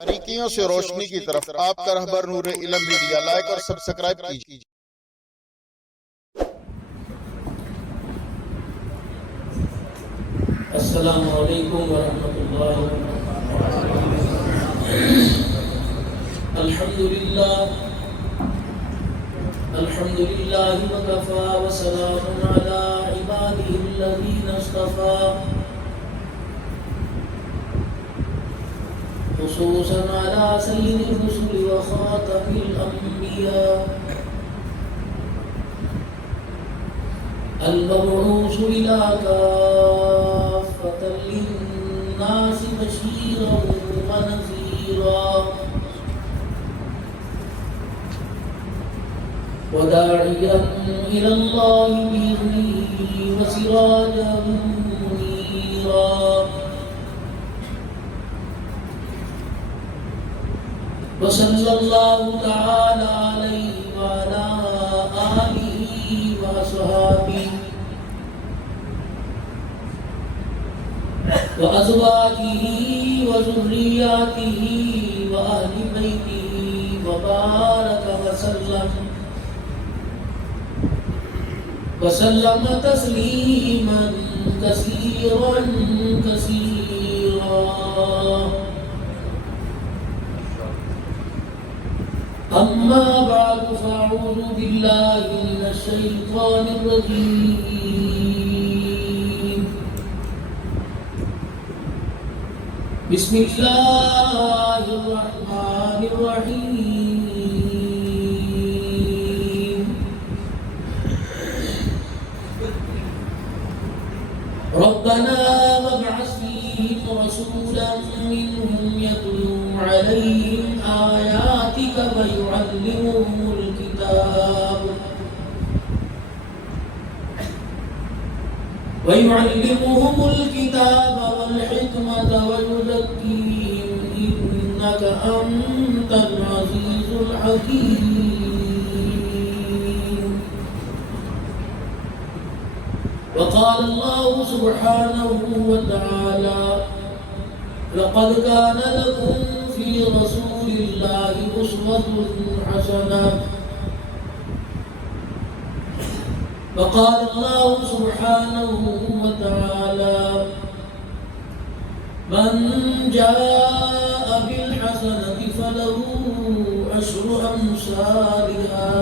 باریکیوں سے روشنی کی طرف آپ کا رہبر نور علم میڈیا، لائک اور سبسکرائب کیجیے۔ السلام علیکم ورحمۃ اللہ وبرکاتہ۔ الحمد للہ وکفی وسلام علی عبادہ الذین اصطفی، خصوصا علی سید الرسل وخاتم الانبیاء، المبعوث إلى كافة للناس بشيرا ونذيرا، وداعيا إلى الله بإذنه وسراجا منيرا، وصلى الله تعالى عليه وعلى آله وأصحابه وأزواجه وذرياته وأهل بيته وبارك وسلم تسليما كثيرا كثيرا، أما بعد فأعوذ بالله من الشيطان الرجيم، بسم الله الرحمن الرحيم، ربنا وابعث فيهم رسولا منهم يتلو عليهم آياتك ويعلمهم الكتاب والحكمة ويزكيهم إنك أنت العزيز الحكيم. وقال الله سبحانه وتعالى: لقد كان لكم في رسول الله أسوة حسنة. وقال الله سبحانه وتعالى: من جاء بالحسنة فله عشر أمثالها.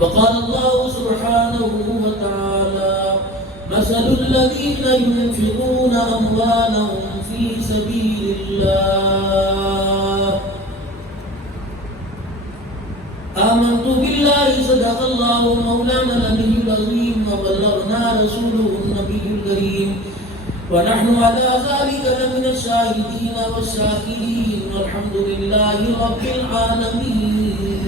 وقال الله سبحانه وتعالى: مثل الذين ينفقون أموالهم في سبيل الله آمنت بالله صدق الله مولانا النبي العظيم وبلغنا رسوله النبي الكريم ونحن على ذلك لمن الشاهدين والشاكرين والحمد لله رب العالمين.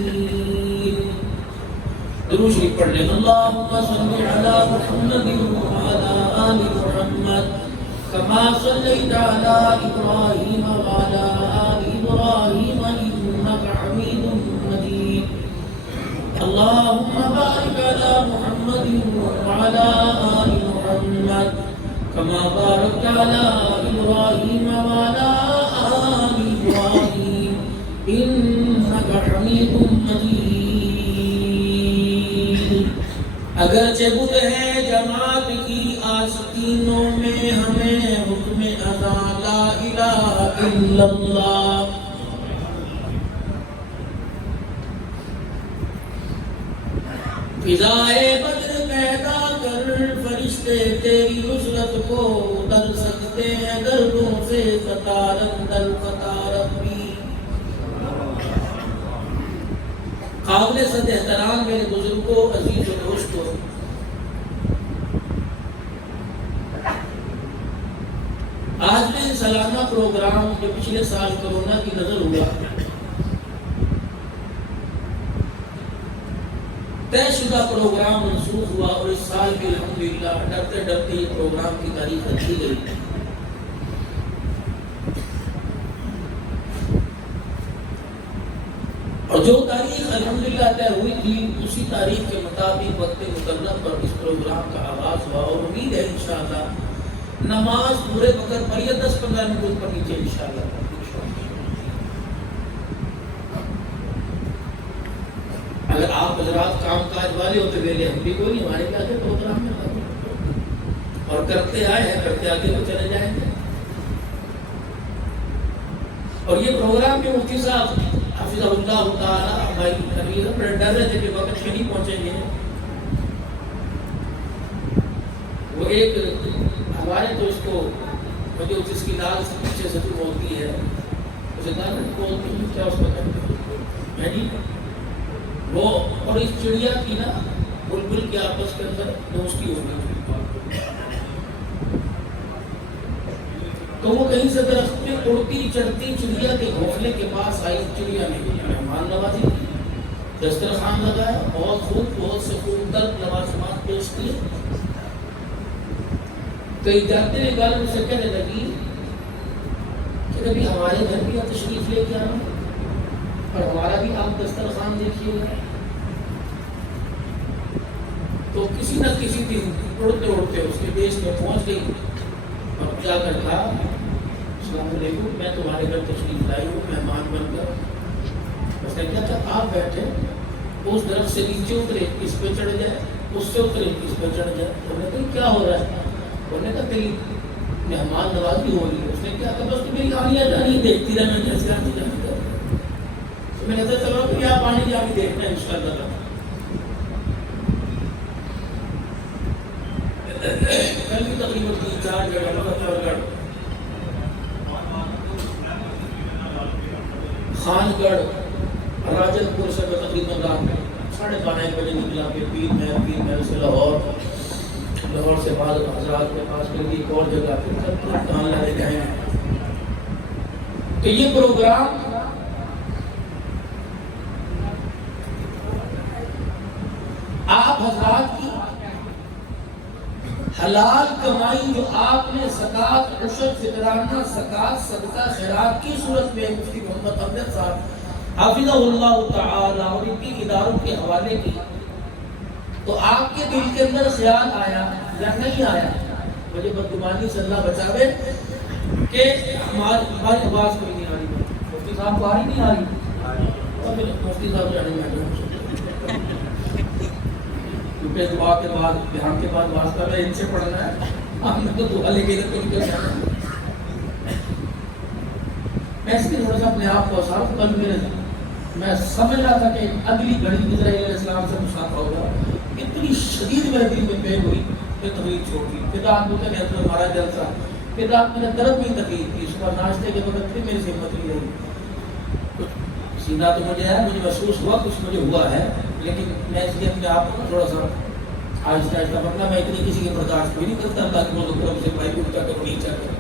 درود شریف پڑھ لیں. اللهم صل على محمد وعلى آل محمد كما صليت على إبراهيم وعلى آل إبراهيم إنك حميد مجيد. اللهم بارك على محمد وعلى آل محمد كما باركت على إبراهيم وعلى آل إبراهيم إنك حميد مجيد. اگرچہ بت ہے جماعت کی آستینوں میں، ہمیں حکم ادا لا الہ الا اللہ. فضائے بدر پیدا کر، فرشتے تیری نصرت کو در سکتے ہیں، دردوں سے قطار اندر قطار ربی. قابل صد احترام میرے بزرگوں، عزیز و دوستوں، آج میں سالانہ پروگرام جو پچھلے سال کرونا کی نظر ہوا، طے شدہ پروگرام منسوخ ہوا اور اس سال بھی الحمدللہ ڈرتے ڈرتے یہ پروگرام کی تاریخ رکھی گئی. اور جو تاریخ الحمدللہ طے ہوئی تھی اسی تاریخ کے مطابق وقت مقرر پر اس پروگرام کا آغاز ہوا، اور امید ہے انشاءاللہ نماز پورے وقت پڑھیے، 10-15 منٹ اوپر نیچے انشاءاللہ۔ اگر آپ حضرات کام کاج والے ہوتے ویلے، ہم بھی کوئی نہیں، ہمارے کیا کے پروگرام میں اور کرتے آئے ہیں، کرتے آگے وہ چلے جائیں گے۔ اور یہ پروگرام بھی مفتی صاحب حفظہ اللہ تعالیٰ بھائی کبیر بڑے ڈر رہے تھے کہ وقت پہ نہیں پہنچیں گے۔ وہ ایک ہمارے تو اس کو جو جس کی لال سے پیچھے سے ہوتی ہے اسے دال بولتی ہیں، کیا اس کو کہتے ہیں جی، وہ اور اس چڑیا کی نا بلبل کے آپس کے اندر دوستی ہو گئی، تو وہ کہیں سے درخت پہ اڑتی چڑھتی چڑیا کے گھونسلے کے پاس آئی، چڑیا نے مہمان نوازی، دسترخوان لگایا، بہت خوب بہت سے خوبصورت لوازمات پیش کیے، تو جاتے ہوئے گل اسے کہنے لگی کہ کبھی ہمارے گھر بھی تشریف لے کے آنا اور ہمارا بھی آپ دسترخوان دیکھیے گا۔ تو کسی نہ کسی دن اڑتے اڑتے اس کے دیش میں پہنچ گئی اور جا کر کہا السلام علیکم، میں تمہارے گھر تشریف لائی ہوں مہمان بن کر۔ اس نے کہا تھا آپ بیٹھے، اس درخت سے نیچے اترے، اس پہ چڑھ جائے، اس سے اترے، اس پہ چڑھ جائے۔ تو نے کہا کیا ہو رہا ہے؟ انہوں نے کہا تیری مہمان نوازی ہو رہی ہے۔ اس نے کہا کہ بس تو میری آنیاں جانی دیکھتی رہے، میں جیسے آنی جانی کرتا، تو میں نے کہا چلو کہ آپ آنی جانی دیکھنا ہے انشاءاللہ۔ کل بھی تقریباً 3-4 جگہ فتح گڑھ، خان گڑھ، راجن پور سے میں تقریباً رات 12:30 بجے نکلا، پھر پیر محل سے لاہور سے بعض حضرات کے پاس پھر ایک اور جگہ، پھر سب کہاں لے جائیں گے۔ تو یہ پروگرام آپ حضرات کی حلال کمائی جو آپ نے زکوٰۃ، عشر، فطرانہ، زکوٰۃ، صدقہ، خیرات کی صورت میں مفتی محمد امجد صاحب حافظہ اللہ تعالی اور ان کے اداروں کے حوالے کی، تو آپ کے دل کے اندر خیال آیا یا نہیں آیا، مجھے بدگمانی سے اللہ بچاوے کہ ہماری آواز کوئی نہیں آ رہی، مفتی صاحب کو آ رہی نہیں آ رہی، اور پھر مفتی صاحب جانے میں کیونکہ دعا کے بعد دھیان کے بعد واسطہ میں ان سے پڑھنا ہے، آپ نے تو دعا لے کے میں اس لیے تھوڑا سا اپنے آپ کو صاف کر میرے میں سمجھ رہا تھا کہ اگلی گھڑی اسرائیل علیہ السلام سے مشافہ ہوگا، اتنی شدید میرے دل میں پیل ہوئی کہ تقریر چھوڑ دی، پھر رات کو کہنے تو ہمارا جلسہ، پھر رات میں درد بھی تکلیف تھی، صبح ناشتے کے وقت پھر میری ہمت نہیں رہی، سینہ تو مجھے ہے، مجھے محسوس ہوا کچھ مجھے ہوا ہے، لیکن میں اس لیے اپنے آپ کو تھوڑا سا آہستہ آہستہ پڑھنا، میں اتنی کسی کے برداشت بھی نہیں کرتا، اللہ کی مدد کرم سے بھائی کو اٹھا کر نیچا کر،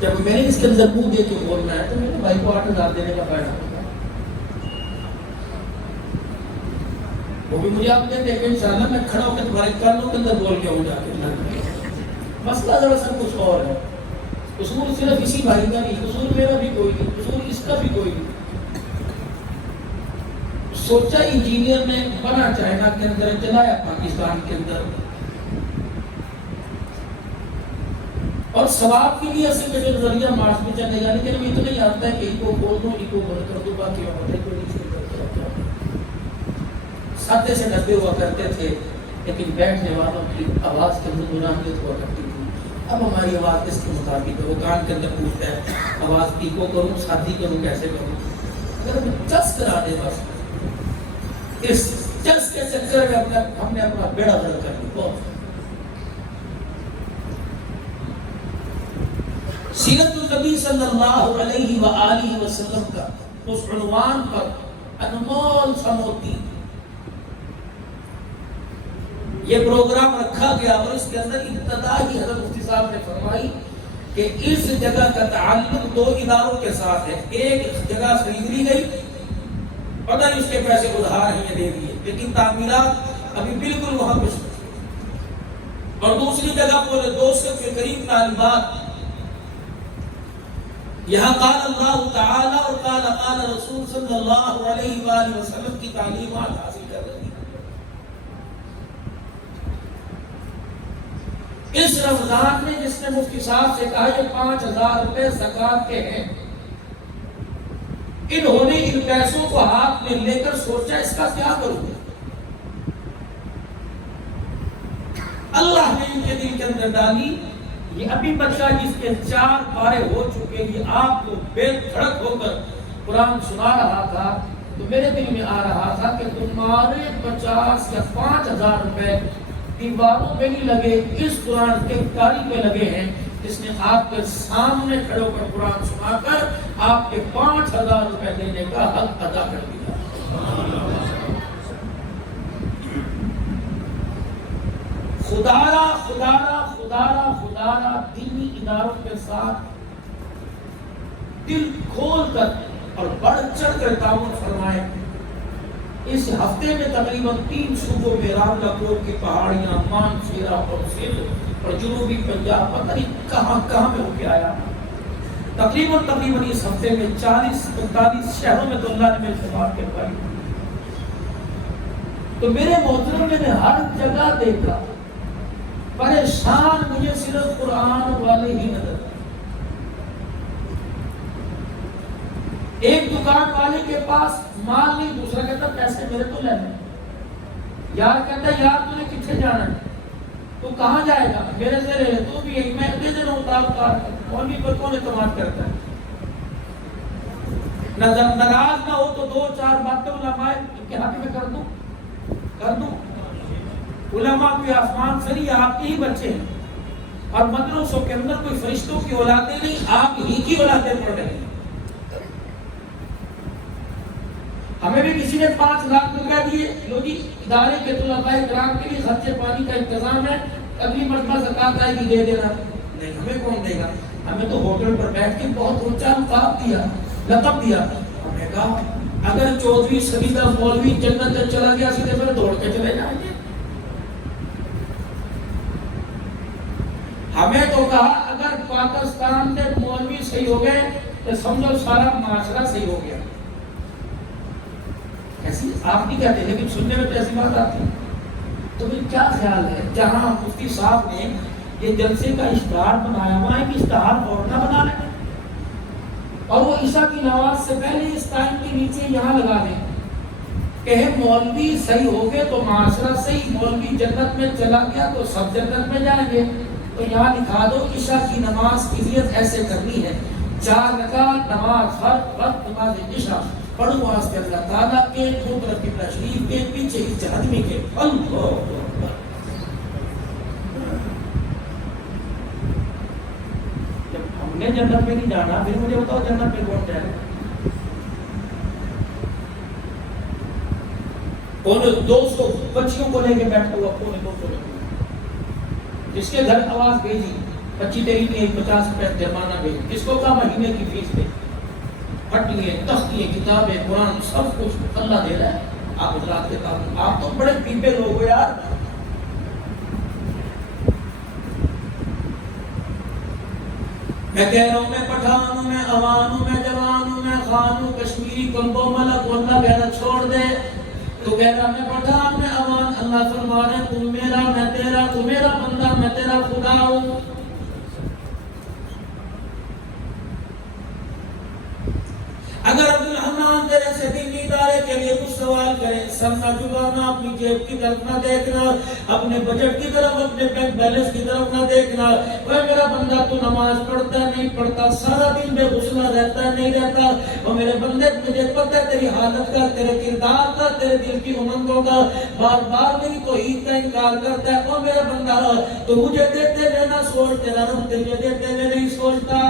جب میں نے اس کے اندر منہ دے کے بولنا ہے تو میں نے بھائی کو 8,000 دینے کا فائدہ، وہ بھی مجھے آپ نے دیکھا انشاءاللہ میں کھڑا ہو کے تمہارے کانوں کے اندر بول کے ہوں جا کے، مسئلہ دراصل کچھ اور ہے، قصور صرف اسی بھائی کا نہیں، قصور میرا بھی کوئی نہیں، قصور اس کا بھی کوئی نہیں، سوچا انجینئر نے بنا چائنا کے اندر، چلایا پاکستان کے اندر، اور ثواب کے لیے اصل میں جو ذریعہ مارس میں چلے گا، لیکن ہمیں اتنا ہی آتا ہے کہ ان کو کھول دوں، ان کو بند کر دوں، باقی اور کوئی نہیں کرتا، سادے سے ڈبے ہوا کرتے تھے، لیکن بیٹھنے والوں کی آواز کے اندر نورانیت ہوا کرتی تھی۔ اب ہماری آواز اس کے مطابق ہے، وہ کان کے اندر پوچھتا ہے آواز پیکو کروں، شادی کروں، کیسے کروں، اگر ہمیں چس کرا دے بس، اس چس کے چکر میں ہم نے اپنا بیڑا غرق کر لیا۔ سیرت النبی صلی اللہ علیہ وآلہ وسلم کا اس عنوان پر انمول سا موتی یہ پروگرام رکھا گیا، اور اس کے اندر ابتدا ہی حضرت مفتی صاحب نے فرمائی کہ اس جگہ کا تعلق 2 اداروں کے ساتھ ہے، ایک جگہ خرید لی گئی، پتہ نہیں اس کے پیسے ادھار ہی دے دیے، لیکن تعمیرات ابھی بالکل وہاں کچھ، اور دوسری جگہ پورے 200 کے قریب طالبات یہاں قال اللہ تعالی اور قال رسول صلی اللہ علیہ وآلہ وسلم کی تعلیمات حاصل کر رہی ہیں۔ اس رمضان میں جس نے مفتی صاحب سے کہا یہ 5,000 روپے زکوٰۃ کے ہیں، انہوں نے ان پیسوں کو ہاتھ میں لے کر سوچا اس کا کیا کروں؟ اللہ نے ان کے دل کے اندر ڈالی، یہ ابھی بچہ جس کے 4 پارے ہو چکے، یہ آپ کو بے دھڑک ہو کر قرآن سنا رہا تھا، تو میرے دل میں آ رہا تھا کہ تمہارے 50 یا 5,000 روپے دیواروں پہ نہیں لگے، اس قرآن کے کاری پہ لگے ہیں جس نے آپ کے سامنے کھڑے ہو کر قرآن سنا کر آپ کے 5,000 روپے دینے کا حق ادا کر دیا۔ خدارا دینی اداروں کے ساتھ دل کھول کر اور بڑھ چڑھ کر تعاون فرمائے۔ اس ہفتے میں تقریباً 3 صوبوں میں راولہ کوٹ کی پہاڑیاں، مانسیرا اور سندھ اور جنوبی پنجاب، پتہ نہیں کہاں کہاں میں ہو کے آیا۔ تقریباً اس ہفتے میں 40-45 شہروں میں تو اللہ نے میرے خدمات کے پائی۔ تو میرے محترم نے ہر جگہ دیکھا، پریشان مجھے صرف قرآن والے ہی نظر آئے۔ ایک دکان والے کے پاس مال نہیں، دوسرا کہتا پیسے میرے تو لے لیں۔ یار کہتا یار تو نے کتنے جانا ہے، تو کہاں جائے گا؟ میرے سے لے لے، تو بھی ایک میں دے دینا اتار مولوی پر کون اعتماد کرتا ہے؟ ناراض نہ ہو تو 2-4 باتیں علماء کے حق میں کر دوں۔ علماء کوئی آسمان سے نہیں، آپ کے ہی بچے ہیں، اور مدرسوں کے اندر کوئی فرشتوں کی اولادیں نہیں، آپ ہی کی اولادیں پڑھ رہے ہیں۔ ہمیں بھی کسی نے 5 لاکھ روپے دیے، لو جی ادارے کے طلباء کرام کے لیے خرچے پانی کا انتظام ہے، اگلی مرتبہ زکوٰۃ آئے گی دے دینا۔ نہیں، ہمیں کون دے گا؟ ہمیں تو ہوٹل پر بیٹھ کے بہت اونچا لقب دیا۔ ہم نے کہا اگر چودھری سبیدہ مولوی جنت تک چلا گیا سیدھے پھر دوڑ کے چلے جائیں گے۔ ہمیں تو کہا اگر پاکستان میں مولوی صحیح ہو گئے تو سمجھو سارا معاشرہ صحیح ہو گیا۔ ایسی آپ نہیں کہتے لیکن سننے میں تو ایسی بات آتی ہے۔ تو پھر کیا خیال ہے، جہاں مفتی صاحب نے یہ جلسے کا اشتہار بنایا ہوا ہے کہ اشتہار اور نہ بنا لیں اور وہ عشاء کی نماز سے پہلے اس ٹائم کے نیچے یہاں لگا دیں کہ مولوی صحیح ہو گئے تو معاشرہ صحیح، مولوی جنت میں چلا گیا تو سب جنت میں جائیں گے۔ تو یہاں لکھا دو عشاء کی نماز کی نیت ایسے کرنی ہے، 4 رکعت نماز ہر وقت نماز عشاء پڑھو واسطے اللہ تعالیٰ کے، دو طرف قبلہ شریف کے، پیچھے اس آدمی کے۔ اللہ جب ہم نے جنت میں نہیں جانا پھر مجھے بتاؤ جنت میں کون جائے گا؟ کون 200 بچیوں کو لے کے بیٹھا ہوا، کون 200 لے کے جس کے گھر آواز بھیجی 25 تیری نہیں 50 روپے جرمانہ بھیجی، جس کو کہا مہینے کی فیس دے، پٹیاں تختیاں کتابیں قرآن سب کچھ اللہ دے رہا ہے۔ آپ حضرات کے کام، آپ تو بڑے پیپے لوگ ہو یار۔ میں کہہ رہا ہوں میں پٹھان ہوں، میں عوان ہوں، میں جوان ہوں، میں خان ہوں، کشمیری کمبو ملک، اللہ کہہ رہا چھوڑ دے، تو کہہ رہا میں پٹھان میں عوان، اللہ فرما رہے تم میرا میں تیرا، تو میرا بندہ میں تیرا خدا ہوں۔ اگر عبدالرحمن تیرے سے دینی ادارے کے لیے کچھ سوال کریں، سر نہ جھکانا، اپنی جیب کی طرف نہ دیکھنا، اپنے بجٹ کی طرف، اپنے بینک بیلنس کی طرف نہ دیکھنا۔ اے میرا بندہ تو نماز پڑھتا ہے نہیں پڑھتا، سارا دن بے غسلہ رہتا ہے نہیں رہتا، اور میرے بندے مجھے پتہ ہے تیری حالت کا، تیرے کردار کا، تیرے دل کی امنگوں کا، بار بار میری توحید کا انکار کرتا ہے۔ او میرا بندہ تو مجھے دیتے ہوئے نہ سوچ، تیرا رب تجھے دیتے ہوئے نہیں سوچتا۔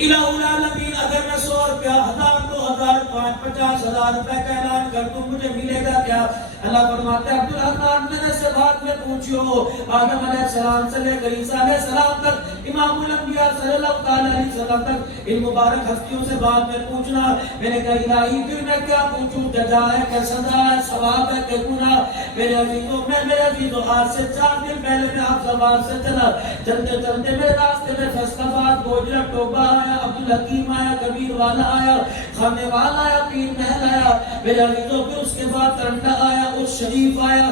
الہ العالمین، اگر میں 100 روپیہ 1000 2000 50,000 روپے کا اعلان کر دوں مجھے ملے گا کیا؟ اللہ فرماتا ہے عبدالرحمن میرے سے بات میں پوچھو، آدم علیہ السلام سے لے کر عیسیٰ علیہ السلام تک، امام الانبیاء صلی اللہ علیہ وسلم تک، ان مبارک ہستیوں سے بات میں پوچھنا۔ میں نے کہا الہی پھر میں کیا پوچھوں، جزا ہے کہ سزا ہے، ثواب ہے کہ گناہ؟ میرے عزیزوں آج سے 4 دن پہلے میں آپ سے بات سے چلتے چلتے میرے راستے میں فیصلہ باد گوجرا ٹوبا آیا، عبدالحکیم آیا، کبیر والا آیا، خانے والا آیا، پیر محل آیا، میرے عزیزوں پھر اس کے بعد کرنٹا آیا، اس شریف آیا،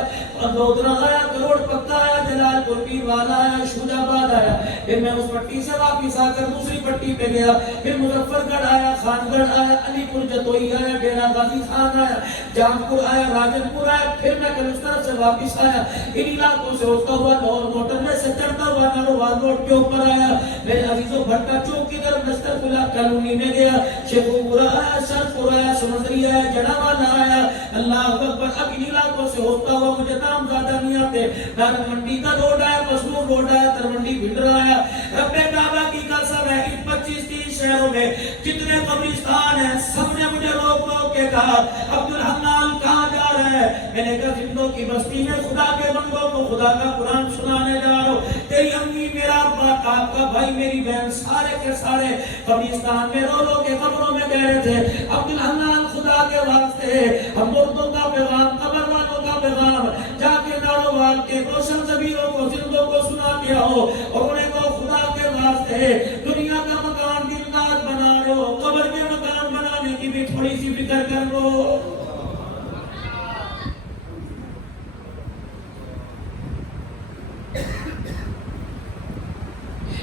دودرا آیا، کروڑ پکا آیا، جلال پور پیر والا آیا، شوج آباد آیا، پھر میں اس پٹی سے واپس آ کر دوسری پٹی پہ گیا، پھر مظفر گڑھ آیا، خان گڑھ آیا، علی پور جتوئی آیا، ڈیرہ غازی خان آیا، جام پور آیا، راجن پور آیا، پھر میں کل اس طرف سے واپس آیا، ان علاقوں سے ہوتا ہوا لاہور موٹر میں سے چڑھتا ہوا ناروال روڈ کے اوپر آیا، میرے عزیزوں بھٹا چوک کی طرف نستر قلعہ کالونی میں گیا، شیخو پورا آیا، شرف پورا آیا، سمندری آیا، جڑا والا آیا، اللہ اکبر۔ اب ان علاقوں سے ہوتا ہوا مجھے نام زیادہ نہیں آتے، نارن منڈی کا روڈ آیا، مسنور روڈ آیا، ترمنڈی بھنڈر آیا، رب کعبہ کی قسم ہے ان 25-30 شہروں میں جتنے قبرستان ہیں سب نے مجھے روک روک کے کہا عبدالحنان کہاں جا رہا ہے؟ میں نے کہا زندوں کی بستی میں خدا کے بندوں کو خدا کا قرآن سنانے جا رہا ہوں، تیری امی، میرا ابا، آپ کا بھائی، میری بہن، سارے کے سارے قبرستان میں رو رو کے قبروں میں کہہ رہے تھے عبدالحنان خدا کے واسطے ہم مردوں کا پیغام، قبر والوں کا پیغام جا کے ناروال کے روشن ضمیروں کو، زندوں کو سنا دیا ہو، اور انہیں کو خدا کے واسطے دنیا کا مکان دلدار بنا رہے ہو، قبر کے مکان بنانے کی بھی تھوڑی سی فکر کر لو۔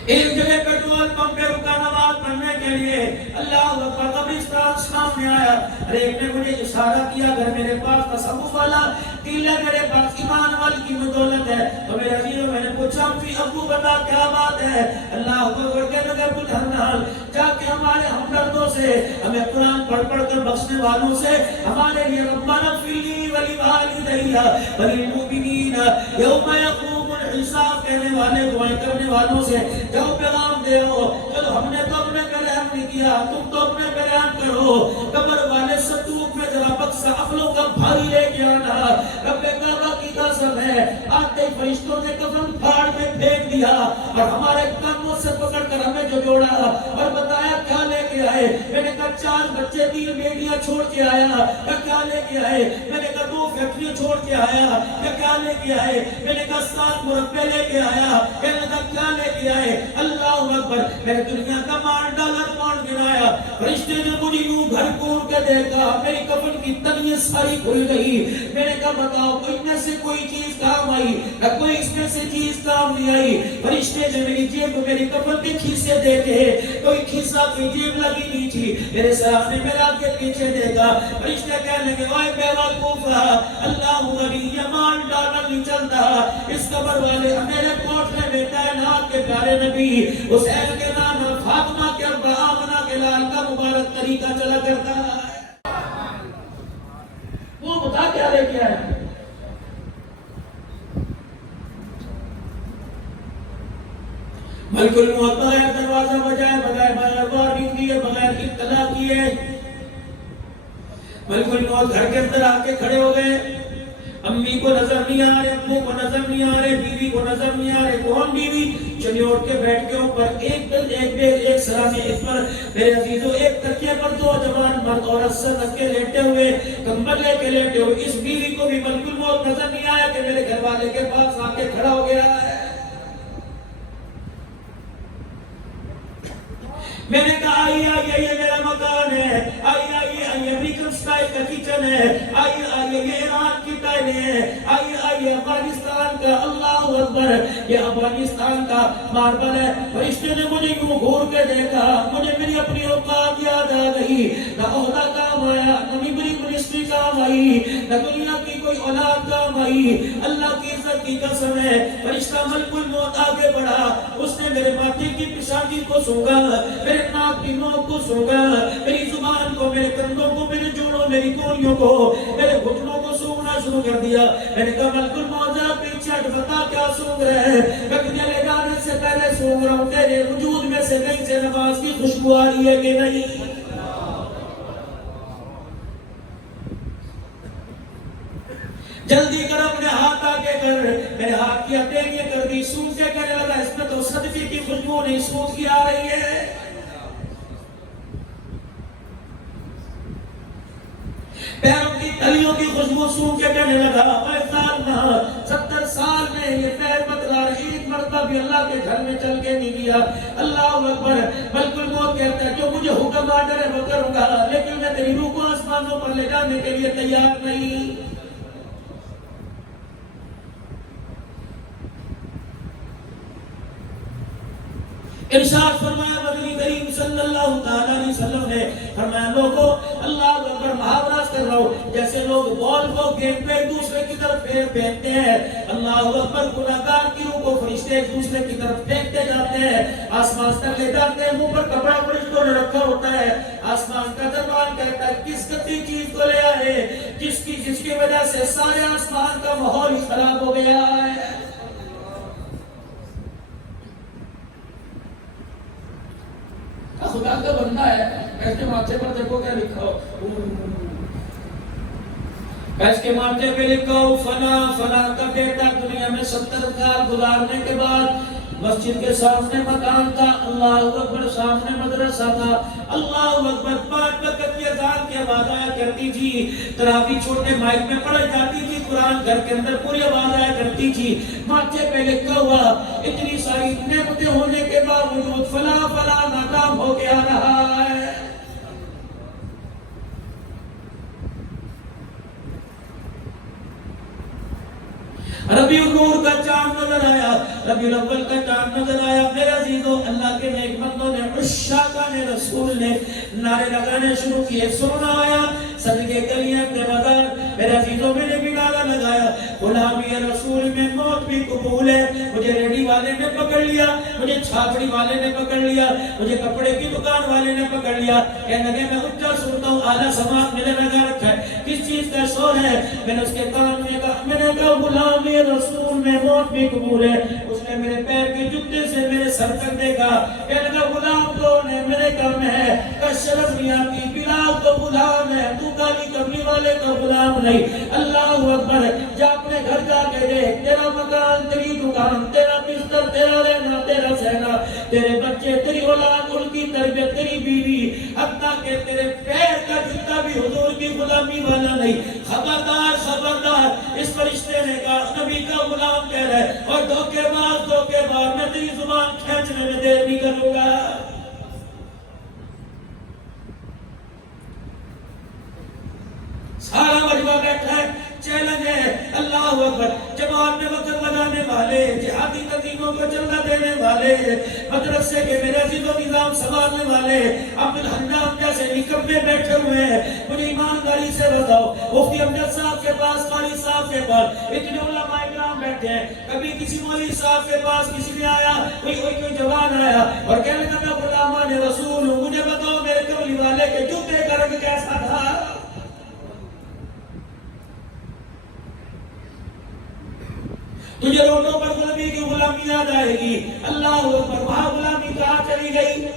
ایک جگہ پیٹرول پمپ پہ رکا نماز پڑھنے کے لیے، اللہ اکبر، قبرستان سامنے آیا، اور ایک نے مجھے اشارہ کیا اگر میرے پاس تصوف والا دل ہے، میرے پاس ایمان والی کی دولت ہے تو میرے عزیزوں میں نے پوچھا ابو بتا کیا بات ہے؟ اللہ اکبر کہنے لگے عبدالحنان جا کے ہمارے ہمدردوں سے، ہمیں قرآن پڑھ پڑھ کر بخشنے والوں سے ہمارے لیے ربنا اغفر لی ولوالدی وللمؤمنین یوم یقوم الحساب کہنے والے، دعائیں کرنے والوں سے جاؤ پیغام دے ہو، چلو ہم نے تو اپنے پہ رحم نہیں کیا، تم تو اپنے پہ رحم کرو، قبر والے صندوق میں ذرا بکسا عقلوں کا بھاری لے کے آنا، رب کعبہ کی قسم ہے آتے فرشتوں نے کفن پھاڑ کے پھینک دیا اور ہمارے کانوں سے پکڑ کر ہمیں جو جوڑا اور بتایا کیا لے کے آئے؟ میں نے کہا 4 بچے 3 بیٹیاں چھوڑ کے آیا، کیا لے کے آئے؟ میں نے کہا 2 فیکٹریاں چھوڑ کے آیا، کیا لے کے آئے؟ میں نے کہا 7 مربے لے کے آیا، کہنے لگا کیا لے کے آئے؟ اللہ اکبر، میں نے دنیا کا مال ڈالر پاؤنڈ گنایا، فرشتے نے مجھے یوں گھر کھول کے دیکھا، میری کفن کی تنگیں ساری کھل گئی، میں نے کہا بتاؤ کوئی میں سے کوئی چیز کام آئی؟ کوئی اس میں سے چیز کام نہیں آئی۔ فرشتے جو میری جیب میری کفن کے کھیسے دیکھے، کوئی کھیسا کوئی جیب لگی نہیں تھی، میرے سامنے میرے آگے پیچھے دیکھا، فرشتے کہنے لگے اوے بیوقوف، اللہ غنی، یہ مال ڈالر نہیں چلتا، اس قبر والے میرے کوٹھے میں تعینات کے پیارے نبی حسین کے نام فاطمہ کے ابا آمنہ کے لال کا مبارک طریقہ چلا کرتا ہے، وہ بتا کیا لے کے آیا؟ ملک الموت بغیر دروازہ بجائے، بغیر وارننگ دیے، بغیر اطلاع کیے، ملک الموت گھر کے اندر آ کے کھڑے ہو گئے، امی کو نظر نہیں آ رہے، ابو کو نظر نہیں آ رہے، بیوی کو نظر نہیں آ رہے، کون بیوی؟ چلی اٹھ کے بیٹھ کے اوپر ایک سرانے اس پر میرے عزیزوں ایک تکیے پر 2 جوان مرد اور اثر رکھ کے لیٹے ہوئے، کمبل لے کے لیٹے ہوئے، اس بیوی کو بھی ملک الموت نظر نہیں آیا کہ میرے گھر والے کے پاس آ کے کھڑا ہو گیا ہے۔ میں نے کہا آئیے آئیے یہ میرا مکان ہے، آئیے آئیے آئیے امریکن سٹائل کا کچن ہے، آئیے آئیے یہ ایران کی ٹائل ہے، آئیے آئیے افغانستان کا، اللہ اکبر، یہ افغانستان کا ماربل ہے۔ فرشتے نے مجھے یوں گھور کے دیکھا، مجھے میری اپنی اوقات یاد آ گئی، نہ عہدہ کام آیا، نہ میری منسٹری کام آئی، نہ دنیا کی کوئی اولاد کام آئی، اللہ کی عزت کی قسم ہے۔ فرشتہ ملک الموت آگے بڑھا، اس نے میرے ماتھے کی پیشانی کو سونگا، میرے ناک کی نوک کو سونگا، میری زبان کو، میرے کندھوں کو، میرے جوڑوں، میری کوہنیوں کو، میرے گھٹنوں کو سونگنا شروع کر دیا۔ میں نے کہا ملک الموت ذرا پیچھے ہٹ، بتا کیا سونگ رہے ہیں؟ میں تجھے لے جانے سے پہلے سونگ رہا ہوں، تیرے وجود میں سے کہیں سے نماز کی خوشبو آ رہی ہے کہ نہیں؟ جلدی کر، اپنے ہاتھ آگے کر، میرے ہاتھ کی ہتھیلیاں کر دی، سونگ کے کہنے لگا اس میں تو صدقے کی خوشبو نہیں، سونگ کی آ رہی ہے۔ پیروں کی تلیوں کی خوشبو سونگ کے کہنے لگا 70 سال میں یہ پیر بتلا رہے، ایک مرتبہ کبھی اللہ کے گھر میں چل کے نہیں گیا. اللہ اکبر. بلکہ موت کہتا ہے جو مجھے حکم آرڈر ہے وہ کروں گا، لیکن میں تیری روح کو آسمانوں پر لے جانے کے لیے تیار نہیں. ارشاد فرمایا مدنی کریم صلی اللہ تعالی علیہ وسلم نے فرمایا لوگوں اللہ اکبر محاورہ کر رہا ہوں جیسے لوگ بال کو گیند پہ ایک دوسرے کی طرف پھینکتے ہیں، اللہ اکبر گناہگار کی روح کو فرشتے ایک دوسرے کی طرف پھینکتے جاتے ہیں، آسمان تک لے جاتے ہیں، منہ پر کپڑا فرشتوں نے رکھا ہوتا ہے، آسمان کا دربان کہتا ہے کس کتی چیز کو لے آئے جس کی وجہ سے سارے آسمان کا ماحول خراب ہو گیا ہے. خدا کا بندہ ہے، اس کے ماتھے پر دیکھو کیا لکھا ہو، اس کے ماتھے پہ لکھا ہو فلاں کا بیٹا دنیا میں 70 سال گزارنے کے بعد مسجد کے سامنے مکان تھا، اللہ اکبر، سامنے مدرسہ تھا، اللہ اکبر، 5 وقت کی اذان کی آواز آیا کرتی تھی، تراویح چھوٹے مائک میں پڑھ جاتی تھی، قرآن گھر کے اندر پوری آواز آیا کرتی تھی، ماتھے پہ لکھا ہوا اتنی ساری نعمتیں ہونے کے باوجود فلاں ناکام ہو کے آ رہا ہے. ربیع النور کا چاند نظر آیا، ربیع الاول کا چاند نظر آیا. میرے عزیزو اللہ کے نیک بندوں نے عشاقان رسول نے نعرے لگانے شروع کیے. سننا آیا صدقے گلیاں کے بازار. میرے عزیزو میں نے بھی نعرہ لگایا غلامی رسول میں موت بھی قبول ہے. مجھے ریڈی والے نے پکڑ لیا، مجھے چھاپڑی والے نے پکڑ لیا، مجھے کپڑے کی دکان والے نے پکڑ لیا. کہنے لگے میں اونچا سنتا ہوں، اعلیٰ سماعت میں نے لگا رکھا ہے، کس چیز کا شور ہے؟ میں نے اس کے کان میں کہا، میں نے کہا غلامی رسول میں موت بھی قبول ہے. اس نے میرے پیر کے جوتے سے میرے سر تک دیکھا، کہنے لگا غلام کون ہے؟ میں نے کہا میں. شرف نہیں آتی، بلال تو غلام ہے، تو کالی کملی والے کا غلام نہیں. اللہ اکبر. جا اپنے گھر جا کے دیکھ، تیرا مکان، تیری دکان، تیرا بستر، تیرا رہنا، تیرا سہنا، تیرے بچے، تیری اولاد، ان کی تربیت، تیری بیوی، حتیٰ کہ تیرے پیر کا جوتا بھی حضور کی غلامی والا نہیں. خبردار خبردار. اس فرشتے نے کہا نبی کا غلام کہہ رہا ہے اور دھوکے باز میں تیری زبان کھینچنے میں دیر نہیں کروں گا. سارا مجمع بیٹھا ہے، چیلنج ہے. اللہ اکبر. جماعت میں وقت لگانے والے، جہادی تنظیموں کو چندہ دینے والے، مدرسے کے میرے عزیز و نظام سنبھالنے والے عبد الحنام جیسے نکمے بیٹھے ہوئے ہیں. مجھے ایمانداری سے بتاؤ، مفتی امجد صاحب کے پاس، قاری صاحب کے پاس اتنے علماء کرام بیٹھے ہیں، کبھی کسی مولوی صاحب کے پاس کسی نے آیا، کوئی جوان آیا اور کہنے لگا میں غلامان رسول ہوں، مجھے بتاؤ میرے کملی والے کے جوتے کا رنگ کیسا تھا؟ تجھے روڈوں پر غلامی کی غلامی یاد آئے گی. اللہ اکبر. وہاں غلامی کہاں چلی گئی؟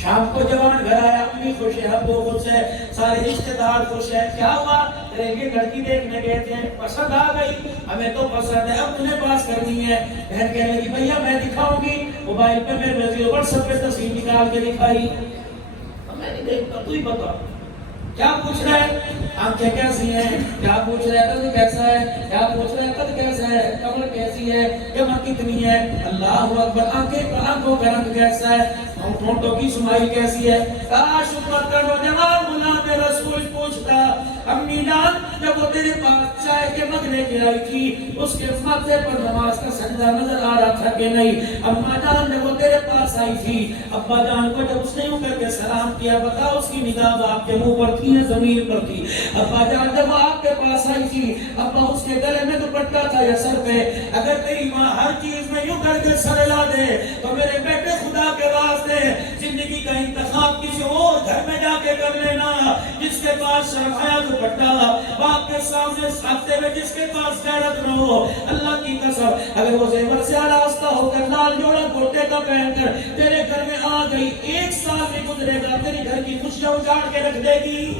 شام کو جوان گھر آیا، امی خوش ہے، ابو خوش ہے، سارے رشتہ دار خوش ہے. کیا ہوا؟ یہ لڑکی دیکھنے گئے تھے، پسند آ گئی، ہمیں تو پسند ہے، اب تمہیں پاس کرنی ہے. بہن کہنے لگی بھیا میں دکھاؤں گی. موبائل پہ میرے واٹس ایپ پہ تصویر نکال کے دکھائی. میں نہیں دیکھتا، تو ہی بتا کیا پوچھ رہا ہے؟ آنکھیں کیسی ہیں؟ کیا پوچھ رہا ہے؟ قد کیسا ہے؟ کیا پوچھ رہا ہے؟ قد کیسا ہے؟ کمر کیسی ہے؟ کمر کتنی ہے؟ اللہ اکبر. آنکھوں کا رنگ کیسا ہے؟ ہونٹوں کی سمائی کیسی ہے؟ کاش امت کا نوجوان غلام رسول پوچھتا امی جان جب وہ تیرے پاس چائے کے مگنے کی آئی تھی اس کے ماتھے پر نماز کا سجدہ نظر آ رہا تھا کہ نہیں؟ اما جان جب وہ تیرے پاس آئی تھی ابا جان کو جب اس نے یوں کر کے سلام کیا بتا اس کی نگاہ آپ کے منہ پر تھی یا زمین پر تھی؟ ابا جان جب آپ کے پاس آئی تھی ابا اس کے گلے میں دوپٹہ تھا یا سر پہ؟ اگر تیری ماں ہر چیز میں یوں کر کے سر لا دے تو میرے بیٹے خدا کے واسطے زندگی کا انتخاب کسی اور گھر میں جا کے کر لینا جس کے پاس شرمایا دوپٹہ، باپ کے سامنے ہفتے میں جس کے پاس غیرت نہ ہو. اللہ کی قسم اگر وہ زیور سے آراستہ ہو کر لال جوڑا گھوٹے کا پہن کر تیرے گھر میں آ گئی 1 سال بھی گزرے گا تیری گھر کی خوشیاں اجاڑ کے رکھ دے گی.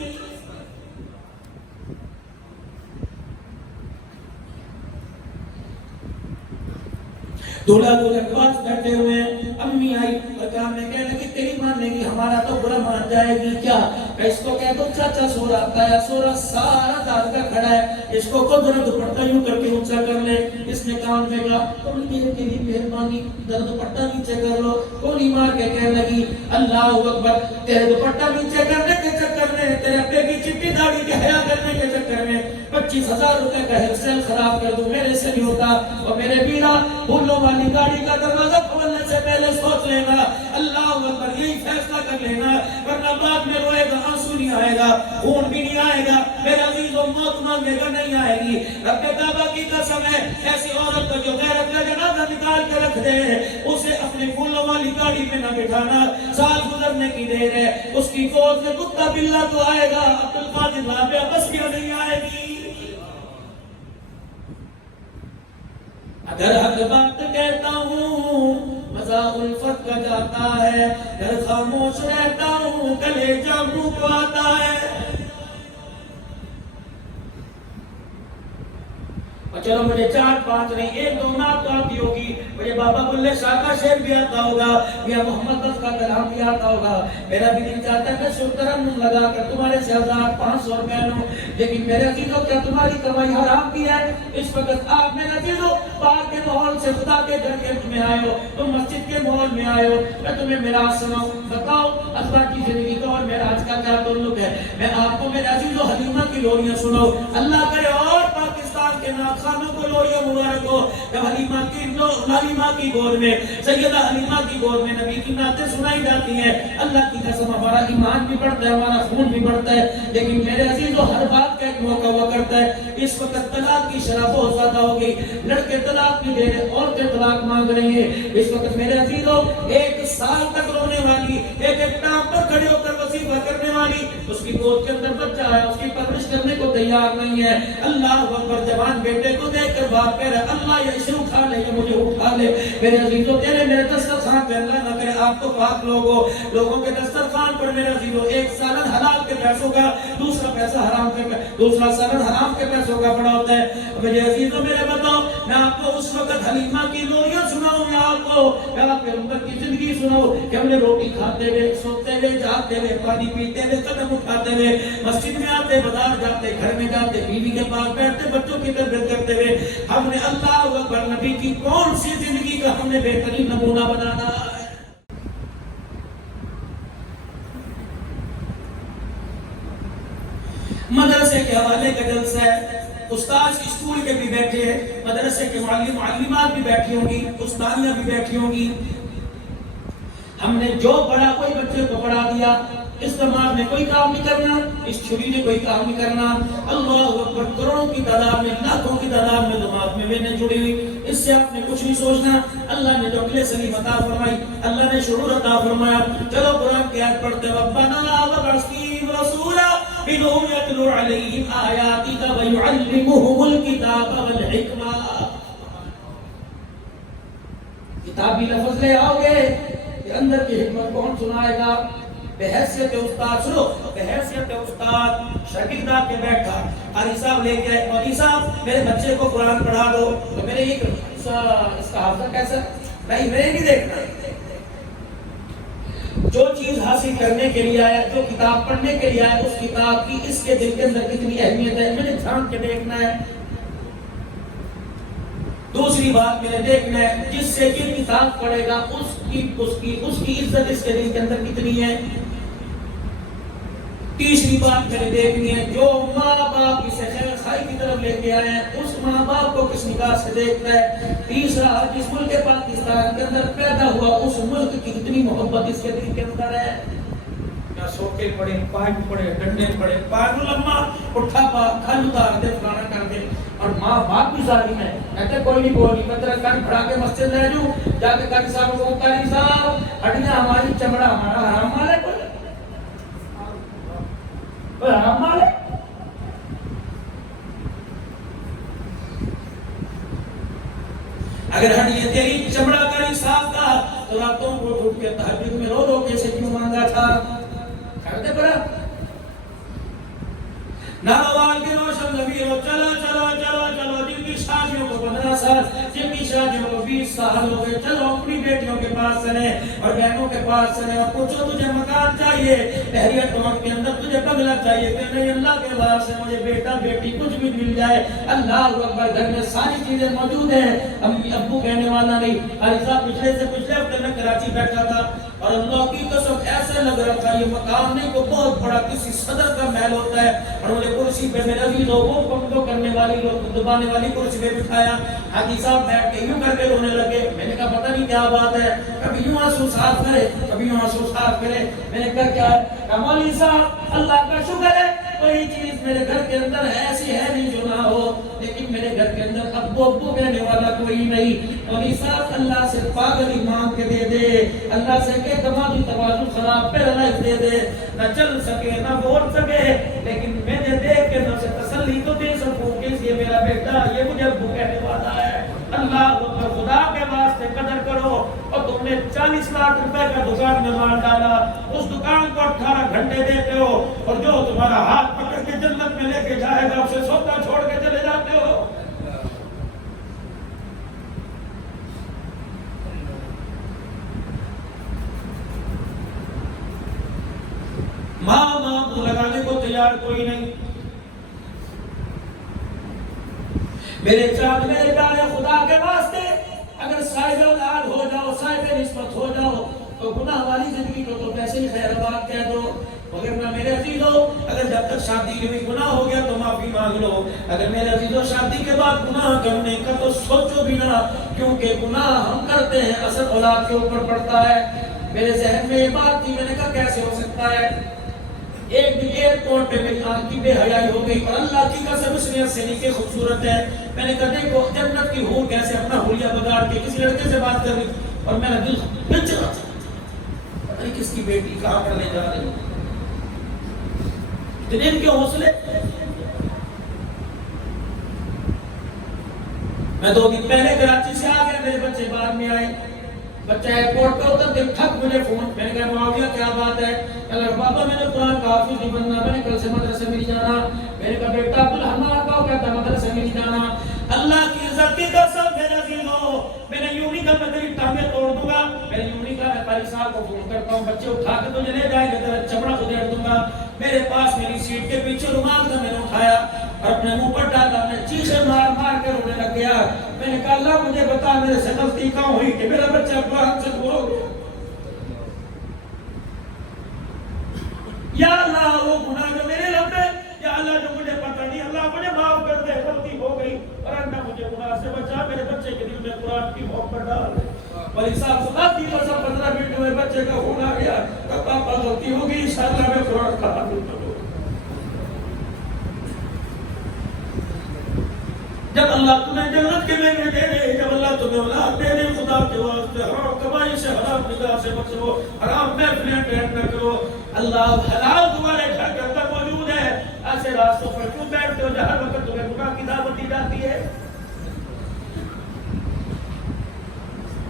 دولہا دولہن کے پاس بیٹھے ہوئے ہیں. امی آئی اور کام میں کہنے لگی تیری ماننے گی ہمارا تو برا مان جائے گی کیا؟ اس کو کہہ دو چاچا سو رہا آتا ہے، سو رہا سارا داد کا کھڑا ہے. اس کو خود دوپٹہ یوں کر کے اونچا کر لے، اس نے کام پھینکا، تھوڑی دیر کے لیے مہربانی دوپٹہ نیچے کر لو، گولی مار کے کہنے لگی اللہ اکبر، تیرے دوپٹہ نیچے کرنے کے چکر میں، تیرے ابے کی چٹی داڑھی کے حیا کرنے کے چکر میں 25,000 روپے کا ہیئر اسٹائل خراب کر دوں، میرے سے نہیں ہوتا۔ اور میرے بینا پھولوں والی گاڑی کا دروازہ کھولنے سے پہلے سوچ لینا، اللہ اکبر، یہی فیصلہ کر لینا، ورنہ بعد میں روئے گا، آنسو نہیں آئے گا، خون بھی نہیں آئے گا، میرے عزیزوں موت مانگے گا نہیں آئے گی۔ رب کعبہ کی قسم ہے، ایسی عورت کو جو غیرت کا جنازہ نکال کے رکھ دے، اسے اپنے پھولوں والی گاڑی میں نہ بٹھانا، سال گزرنے کی دیر ہے، اس کی گود میں کتا بلا تو آئے گا، عبدالقادر رابعہ بسیہ نہیں آئے گی۔ اگر حق بات کہتا ہوں مزہ الفت کا جاتا ہے، اگر خاموش رہتا ہوں کلیجہ منہ کو آتا ہے۔ چلو مجھے 4-5 نہیں 1-2 نعت تو آتی ہوگی، مجھے بابا بلے شاہ کا شعر بھی آتا ہوگا، میاں محمد بس کا کلام بھی آتا ہوگا، میرا بھی دل چاہتا ہے میں شکرن لگا کر تمہارے سے 1500 روپے لوں، لیکن میرے عزیزوں کیا تمہاری کمائی حرام کی ہے؟ اس وقت آپ میرے عزیزوں باہر کے ماحول سے خدا کے گھر کے میں آئے ہو، تم مسجد کے ماحول میں آئے ہو، میں تمہیں میراث سناؤں، بتاؤ ازواج کی زندگی کا اور معراج کا کیا تعلق ہے؟ میں آپ کو میرے عزیزوں حلیمہ کی لوریاں سناؤں، اللہ کرے اور پاکستان کے ناخانوں کو لوریاں مبارک ہو، جب حلیمہ کی گود میں، سیدہ حلیمہ کی گود میں نبی کی نعتیں سنائی جاتی ہیں، اللہ کی قسم ہمارا ایمان بھی بڑھتا ہے، ہمارا خون بھی بڑھتا ہے، لیکن میرے عزیزوں ہر بات کا ایک موقع ہوا کرتا ہے۔ اس وقت طلاق کی شرح بہت زیادہ ہو گئی، لڑکے طلاق نہیں دے رہے، عورتیں طلاق مانگ رہی ہیں۔ اس وقت میرے عزیزوں 1 سال تک رونے والی، ایک ٹانگ پر کھڑے ہو کر وظیفہ کرنے والی، اس کی گود کے اندر بچہ ہے، اس کی پرورش کرنے کو تیار نہیں ہے۔ اللہ اکبر، جوان بیٹے کو دیکھ کر باپ کہہ رہا اللہ یہ اسے اٹھا لے، یہ مجھے اٹھا لے۔ میرے عزیزوں تیرے میرے دسترخوان پہ اللہ نہ کرے آپ کو پاک لوگوں کے دسترخوان پر میرے عزیزوں 1 سالن حلال کے پیسوں کا، دوسرا پیسہ حرام کے، دوسرا سالن حرام کے پیسوں کا بڑا ہوتا ہے۔ میرے عزیزوں میرے بتاؤ، میں آپ کو اس وقت حلیمہ کی لوریاں سناؤں یا آپ کو میں آپ کے پیغمبر کی زندگی سناؤں کہ ہم نے روٹی کھاتے ہوئے، سوتے ہوئے، جاگتے ہوئے، پانی پیتے ہوئے، قدم اٹھاتے ہوئے، مسجد میں آتے، بازار جاتے، گھر میں جاتے، بیوی کے پاس بیٹھتے، بچوں کی تربیت کرتے ہوئے ہم نے اللہ اکبر نبی کی کون سی زندگی کا ہم نے بہترین نمونہ بنانا ہے۔ مدرسے کے حوالے کا جلسہ ہے، استاد اسکول کے بھی بیٹھے ہیں، مدرسے کے معلم معلمات بھی بیٹھی ہوں گی، استادیاں بھی بیٹھی ہوں گی۔ ہم نے جو پڑھا کوئی بچے کو پڑھا دیا، اس دماغ میں کوئی کام نہیں کرنا، اس چھری نے کوئی کام نہیں کرنا۔ اللہ اکبر، کروڑوں کی تعداد میں، لاکھوں کی تعداد میں دماغ میں وینیں جڑی ہوئی، اس سے آپ نے کچھ نہیں سوچنا۔ اللہ نے جو عقل سلیم عطا فرمائی، اللہ نے شعور عطا فرمایا۔ چلو قرآن کی آیت پڑھتے ربنا وابعث فیہم رسولا منہم یتلو علیہم آیاتک ویعلمہم الکتاب والحکمہ۔ کتابی لفظ لے آؤ گے کہ اندر کی حکمت کون سنائے گا؟ بحیثیت استاد، سنو، بحیثیت استاد شاگرد آ کے بیٹھا، قاری صاحب لے کے آئے، قاری صاحب میرے بچے کو قرآن پڑھا دو، تو میرے ایک اس کا حافظہ کیسا؟ نہیں، میں نہیں دیکھنا، جو چیز حاصل کرنے کے لیے آیا، جو کتاب پڑھنے کے لیے آیا، اس کتاب کی اس کے دل کے اندر کتنی اہمیت ہے، میں نے جھانک کے دیکھنا ہے۔ دوسری بات میں نے دیکھنا ہے جس سے یہ کتاب پڑھے گا اس کی عزت اس کے دل کے اندر کتنی ہے۔ تیسری بات میں نے دیکھنی ہے جو ماں باپ اسے خیر خائی کی طرف لے کے آئے ہیں، اس ماں باپ کو کس نگاہ سے دیکھتا ہے۔ تیسرا، جس ملک پاکستان کے اندر پیدا ہوا اس ملک کی کتنی محبت اس کے دل کے اندر ہے۔ کیا سوکے پڑے، پائپ پڑے، ڈنڈے پڑے، پاگل لمحہ اٹھا پا کھل اتار دے، فلانا کر دے، اور ماں باپ بھی ظالم ہے، کہتے کوئی نہیں بولی، میں تیرا کان پھڑا کے مسجد لے جاؤں، جا کے قاری صاحب کو، قاری صاحب ہڈیاں ہماری، چمڑا ہمارا، حرام مال ہے کوئی حرام مال ہے۔ اگر ہڈیاں تیری، چمڑا قاری صاحب کا، تو راتوں کو اٹھ کے تہجد میں رو رو کے سے کیوں مانگا تھا؟ کرتے پڑا ناروال کے روشن نبی ہو، چلو چلو چلو چلو، جن کی شادیوں کو 15 سال، جن کی شادی کو 20 سال ہو گئے، چلو اپنی بیٹیوں کے پاس چلے اور بہنوں کے پاس چلے اور پوچھو تجھے مکان چاہیے، بحریہ ٹاؤن کے اندر تجھے بنگلہ چاہیے کہ نہیں، اللہ کے واسطے مجھے بیٹا بیٹی کچھ بھی مل جائے، اللہ اکبر، گھر میں ساری چیزیں موجود ہیں، امی ابو کہنے والا نہیں۔ عائشہ پچھلے ہفتے میں کراچی بیٹھا تھا اور اللہ کی قسم ایسے لگ رہا تھا یہ مکان نہیں کو بہت بڑا کسی صدر کا محل ہوتا ہے، اور مجھے کرسی پہ میرے عزیز وہ پنکھوں کرنے والی دبانے والی کرسی پہ بٹھایا، حاجی صاحب بیٹھ کے یوں کر کے رونے لگے، میں نے کہا پتہ نہیں کیا بات ہے، کبھی یوں آنسو صاف کرے کبھی یوں آنسو صاف کرے، میں نے کہا کیا ہے، مولوی صاحب اللہ کا شکر ہے کوئی چیز میرے گھر کے اندر ایسی ہے نہیں جو نہ ہو، لیکن میرے گھر کے اندر ابو کہنے والا کوئی نہیں، مولوی صاحب اللہ سے پاگلی مانگ کے دے دے، اللہ سے کہ تمہاری توازن خراب پیرالائز دے دے، نہ چل سکے نہ بول سکے، لیکن میں نے دیکھ کے نہ سے تسلی تو دے سکوں کہ یہ میرا بیٹا یہ مجھے ابو کہنے والا ہے۔ اللہ اکبر، خدا کے واسطے قدر کرو، اور تم نے 40 لاکھ روپے کا دکان میں مال ڈالا، اس دکان کو 18 گھنٹے دیتے ہو، اور جو تمہارا ہاتھ پکڑ کے جنت میں لے کے جائے گا اسے سودا چھوڑ کے چلے جاتے ہو۔ ماں کو لگانے کو تیار کوئی نہیں۔ میرے چاند میرے پیارے خدا کے واسطے اگر صاحب اولاد ہو جاؤ، صاحب نسبت ہو جاؤ تو گناہ والی زندگی کو تو ویسے ہی خیر آباد کہہ دو، مگر نہ میرے عزیزو اگر جب تک شادی کے بھی گناہ ہو گیا تو معافی مانگ لو، اگر میرے عزیزو شادی کے بعد گناہ کرنے کا تو سوچو بھی نہ، کیونکہ گناہ ہم کرتے ہیں اثر اولاد کے اوپر پڑتا ہے۔ میرے ذہن میں یہ بات تھی، میں نے کہا کیسے ہو سکتا ہے، ایک دن ایئرپورٹ پہ میری آنکھ کی بے حیائی ہو گئی اور اللہ کی قسم اس نیت سے نہیں کہ خوبصورت ہے، میں نے کہا دیکھو جنت کی حور کیسے اپنا حلیہ بگاڑ کے کسی لڑکے سے بات کر رہی، اور میرا دل بچ رہا تھا، پتہ نہیں کس کی بیٹی کہاں پر لے جا رہی، اتنے ان کے حوصلے۔ میں 2 دن پہلے کراچی سے آ گیا، میرے بچے بعد میں آئے، بچہ ایئرپورٹ پہ اتر کے ٹھک مجھے فون، میں نے کہا معاویہ کیا بات ہے، کہا بابا میں نے قرآن کا حافظ نہیں بننا، میں نے کل سے مدرسے میں نہیں جانا، میں نے کہا بیٹا عبدالرحمن کا کہتا مدرسے میں نہیں جانا، اللہ کی عزت کی قسم میرے عزیزو میں نے یوں نہیں کہا میں تیری ٹانگیں توڑ دوں گا، میں نے یوں نہیں کہا میں قاری صاحب کو فون کرتا ہوں بچے اٹھا کے تجھے لے جائیں گے تیرا چمڑا ادھیڑ دوں گا، میرے پاس میری سیٹ کے پیچھے رومال تھا، میں نے اٹھایا اور اپنے منہ پر ڈالا، میں چیخے مار مار کے رونے لگ گیا، میں نے کہا اللہ مجھے بتا میرے سے غلطی کہاں ہوئی کہ میرا بچہ قرآن سے دور ہو گیا، یا اللہ وہ گناہ جو میرے لب ہے، یا اللہ جو مجھے پتہ نہیں، اللہ مجھے معاف کر دے، غلطی ہو گئی، اور اللہ مجھے گناہ سے بچا، میرے بچے کے دل میں قرآن کی محبت ڈال دے۔ ولی صاحب خدا کی قسم 15 منٹ میں بچے کا فون آ گیا کہ پاپا غلطی ہو گئی، انشاءاللہ میں قرآن کا حافظ بنوں۔ جب اللہ تمہیں جنت کے مہینے دے دے، جب اللہ تمہیں اولاد دے دے، خدا کے واسطے حرام کمائی سے، حرام نگاہ سے بچو، حرام محفلیں اٹینڈ نہ کرو، اللہ حلال تمہارے گھر کے اندر موجود ہے، ایسے راستوں پر کیوں بیٹھتے ہو جہاں وقت تمہیں گناہ کی دعوت دی جاتی ہے؟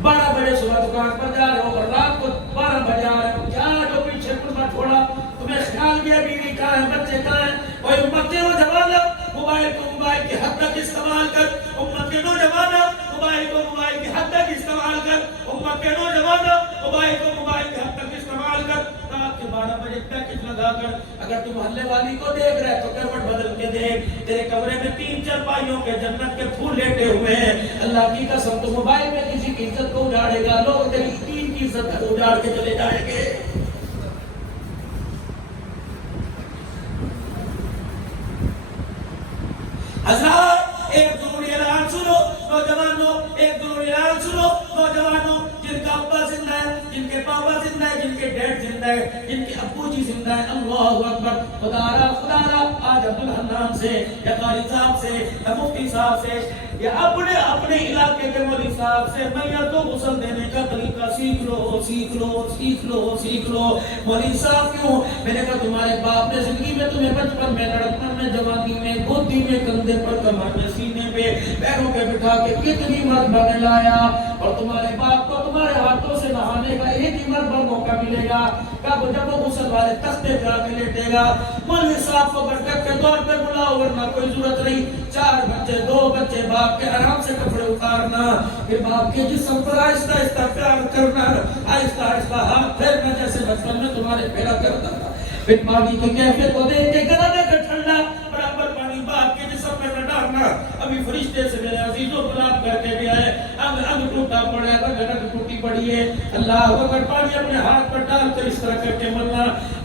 12 بجے صبح دکان پر جا رہے ہو اور رات کو 12 بجے آ رہے ہو، کیا جو پیچھے کلمہ چھوڑا، تمہیں خیال کیا بیوی کہاں ہے، بچے کہاں ہیں، کوئی امت کے نوجوانوں موبائل کو موبائل کی حد تک استعمال کر، امت کے نوجوانوں موبائل کو موبائل کی حد تک استعمال کر، امت کے نوجوانوں موبائل کو موبائل کی حد تک استعمال کر، رات کے 12 بجے پیکٹ لگا کر اگر تم محلے والی کو دیکھ رہے تو کروٹ بدل کے دیکھ، تیرے کمرے میں 3 چارپائیوں کے جنت کے پھول لیٹے ہوئے ہیں، اللہ کی قسم تو موبائل میں کسی کی عزت کو اجاڑے گا، لوگ تیری دین کی عزت کو اجاڑ کے چلے جائیں گے۔ حضرات ایک ضروری اعلان سنو نوجوانوں، ایک ضروری اعلان سنو نوجوانوں، جن کا ابا زندہ ہے، جن کے پاپا زندہ ہے، جن کے ڈیڈ زندہ ہے، جن کے ابو جی زندہ ہے، اللہ اکبر، خدا را آج عبدالحنان سے یا قاری صاحب سے یا مفتی صاحب سے یا اپنے علاقے کے مولوی صاحب سے میت کو غسل دینے کا طریقہ سیکھ لو، سیکھ لو، سیکھ لو، سیکھ لو۔ مولوی صاحب کیوں؟ میں نے کہا تمہارے باپ نے زندگی میں تمہیں بچپن میں، لڑکپن میں، جوانی میں، گودی میں، کندھے پر، کمر میں، سینے پہ، پیروں پہ بٹھا کے کتنی مرتبہ لایا، اور تمہارے باپ کو تمہارے ہاتھوں سے نہانے کا ایک ہی مرتبہ موقع ملے گا، کب جب وہ غسل والے تختے پہ آ کے لیٹے گا۔ مولوی صاحب کو برکت کے طور پہ بلاؤ، ورنہ کوئی ضرورت نہیں، 4 بچے، 2 بچے، باپ کے آرام سے کپڑے اتار کرنا، پھر باپ کے جسم پر آہستہ آہستہ پیار کرنا، آہستہ آہستہ ہاتھ پھیرنا جیسے بچپن میں تمہارے پھیرا کرتا تھا، پھر پانی کی کیفیت کو دیکھ کے گرنے کا ٹھنڈا برابر پانی باپ کے جسم میں نہ ڈالنا۔ ابھی فرشتے سے میرے عزیزوں گلاب کر کے بھی آئے، انگ ٹوٹا پڑا ہے، رگ ٹوٹی پڑی ہے، اللہ اکبر، پانی اپنے ہاتھ پر ڈال کر اس طرح کر کے ملنا۔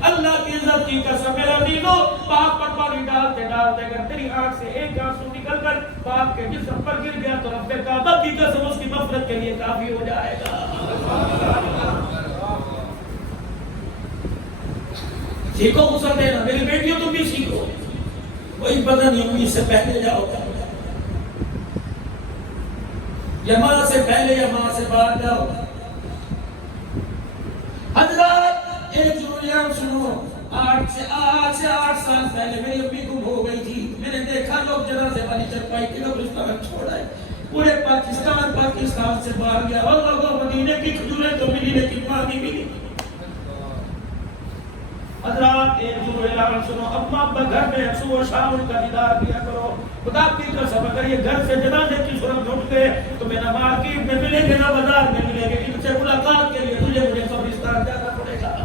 اللہ کی عزت کی قسم میرے عزیزوں، باپ پر پانی ڈالتے ڈالتے اگر تیری آنکھ سے ایک آنسو نکل کر باپ کے جسم پر گر گیا تو رب کعبہ کی قسم اس کی مغفرت کے لیے کافی ہو جائے گا۔ سیکھو غسل دینا، میری بیٹیوں تم بھی سیکھو، کوئی بدن امی سے پہلے جاؤ، یا ماں سے پہلے یا ماں سے بعد جاؤ۔ حضرات ایک ضروریات سنو، آج سے 8 سال پہلے میری امی گم ہو گئی تھی، میں نے دیکھا لوگ جنازے والی چرپائی کے قبرستان چھوڑا ہے، پورے پاکستان سے باہر گیا، اور لوگوں مدینے کی کھجوریں تو ملی لیکن ماں نہیں ملی۔ حضرات ایک ضرور اعلان سنو، اما ابا گھر میں صبح و شام ان کا دیدار کیا کرو، خدا کی قسم اگر یہ گھر سے جنازے کی صورت اٹھ گئے تو میں نہ مارکیٹ میں ملیں گے نہ بازار میں ملیں گے، ان سے ملاقات کے لیے تجھے مجھے قبرستان جانا پڑے گا۔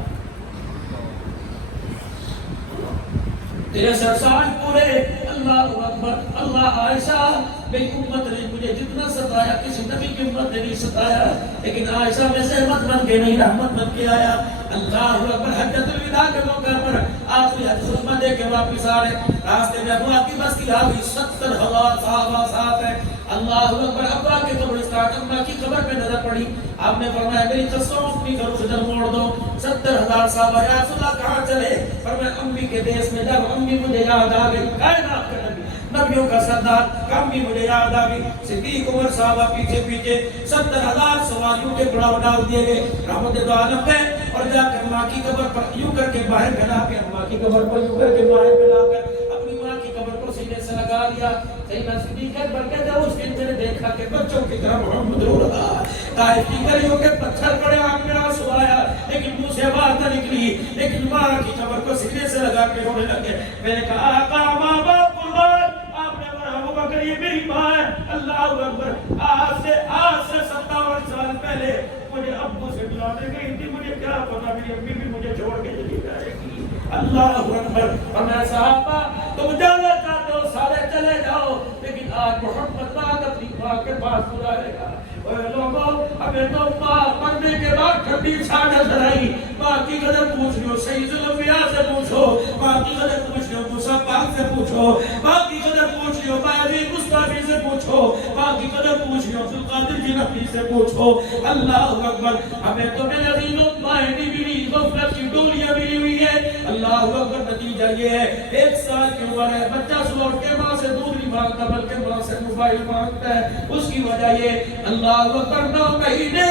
تیرے سرسال پورے، اللہ اکبر، اللہ عائشہ میری امت نے مجھے جتنا ستایا کسی نبی کی امت نے نہیں ستایا، لیکن عائشہ میں سے احمد بن کے نہیں رحمت بن کے آیا۔ اللہ اکبر، حجۃ الوداع کے موقع پر آخری حج خطبہ دے کے واپس آ رہے، راستے میں ابو کی بس کی آگئی 70,000 صحابہ ساتھ ہیں۔ اللہ اکبر، ابا کے قبرستان اما کی قبر پہ نظر پڑی، آپ نے فرمایا میری قسم اپنی گھروں سے در موڑ دو، 70,000 صحابہ، یا رسول اللہ کہاں چلے؟ فرمایا امی کے دیس میں، جب امی مجھے یاد آ گئی، کائنات کا نبی، نبیوں کا سردار، امی مجھے یاد آ گئی، صدیق عمر صحابہ پیچھے پیچھے، 70,000 سواریوں کے پڑاؤ ڈال دیے گئے رحمت دو عالم پہ، اور جا کر ماں کی قبر پر یوں کر کے باہر پھیلا کے، ماں کی قبر پر یوں کر کے باہر پھیلا کر اپنی ماں کی قبر کو سینے سے لگا لیا۔ سیدنا صدیق اکبر کہتے ہیں اس دن میں نے دیکھا کہ بچوں کی طرح محمد رو رہا، طائف کی گلیوں کے پتھر پڑے، آنکھ میں آنسو آیا لیکن منہ سے بات نہ نکلی، لیکن ماں کی قبر کو سینے سے لگا کے رونے لگے۔ میں نے کہا آقا ماں باپ قربان، آپ نے ابو بکر یہ میری ماں ہے۔ اللہ اکبر، آج سے 57 سال پہلے مجھے ابو سے بلانے گئی تھی، مجھے کیا پتا میری امی بھی مجھے چھوڑ کے چلی جائے گی۔ اللہ اکبر، اور میں صحابہ تم جانا چاہتے ہو سارے چلے جاؤ، لیکن آج محمد پاک اپنی ماں کے پاس بلائے گا۔ اور لوگوں ہمیں تو ماں مرنے کے بعد ٹھنڈی چھا نظر آئی، ماں کی قدر پوچھ لو سید الانبیاء سے پوچھو، ماں کی قدر پوچھ لو موسیٰ پاک سے پوچھو، ماں کی قدر پوچھ لو بایزید مصطفی سے پوچھو، ماں کی قدر پوچھ لو عبدالقادر جنفی سے پوچھو۔ اللہ اکبر، ہمیں تو میرے عزیزوں مائیں نہیں ملی، غفلت کی ڈولیاں ملی ہوئی ہے۔ اللہ اکبر، نتیجہ یہ ہے 1 سال کی عمر ہے، بچہ صبح اٹھ کے ماں سے دودھ نہیں مانگتا بلکہ ماں سے موبائل مانگتا ہے۔ اس کی وجہ یہ اللہ اکبر 9 مہینے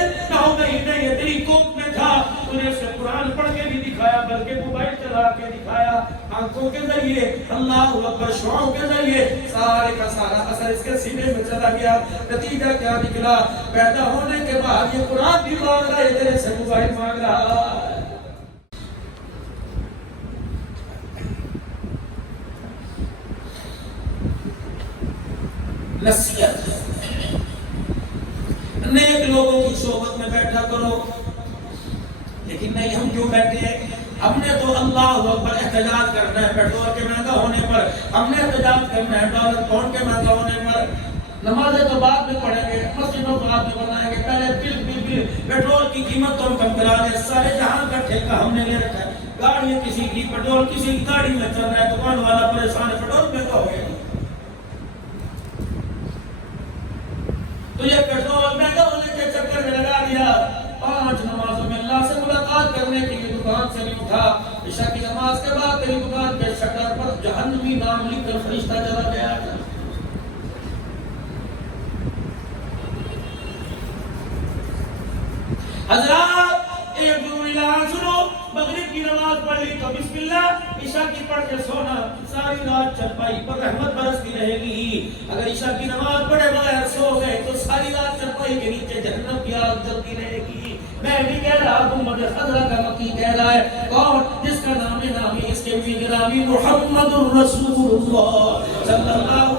یہ تیری گود میں تھا، انہیں اسے قرآن پڑھ کے بھی دکھایا بلکہ موبائل چلا کے دکھایا، آنکھوں کے ذریعے، اللہ اکبر، شعاؤں کے ذریعے، سارے کا سارا اثر اس کے سینے میں چلا گیا۔ نتیجہ کیا نکلا؟ پیدا ہونے کے بعد یہ قرآن بھی مانگ رہا ہے، تیرے سے موبائل مانگ رہا ہے۔ نصیحت، نیک لوگوں کی صحبت میں بیٹھا کرو، لیکن نہیں ہم کیوں بیٹھے ہیں؟ ہم نے تو اللہ اکبر احتجاج کرنا ہے پیٹرول کے مہنگا ہونے پر، ہم نے احتجاج کرنا ہے ڈالر پاؤنڈ کے مہنگا ہونے پر۔ نمازیں تو بعد میں پڑھیں گے، مسجدوں کو بعد میں بنائیں گے، پہلے بل پیٹرول کی قیمت تو ہم کم کرا دیں، سارے جہاں کا ٹھیکہ ہم نے لے رکھا ہے، گاڑی کسی کی، پیٹرول کسی کی گاڑی میں چل رہا ہے، دکان والا پریشان ہے، پیٹرول مہنگا ہو گیا۔ تو یہ پیٹرول مہنگا ہونے کے چکر میں لگا دیا، 5 نمازوں میں اللہ سے ملاقات کرنے کے لیے دکان سے نہیں اٹھا، عشاء کی نماز کے بعد تیری دکان کے شٹر پر جہنمی نام لکھ کر فرشتہ چلا گیا۔ حضرات ایک ضروری اعلان سنو، مغرب کی نماز پڑھ لی تو بسم اللہ، عشاء کی پڑھ کے سونا، ساری رات چرپائی پر رحمت برستی رہے گی۔ اگر عشاء کی نماز پڑھے بغیر سو گئے تو ساری رات چرپائی کے نیچے جہنم کی آگ جلتی رہے گی۔ میں نہیں کہہ رہا، امت خضرہ کا مکی کہہ رہا ہے، کون؟ جس کا نامی اس کے بھی گرامی محمد الرسول اللہ صلی اللہ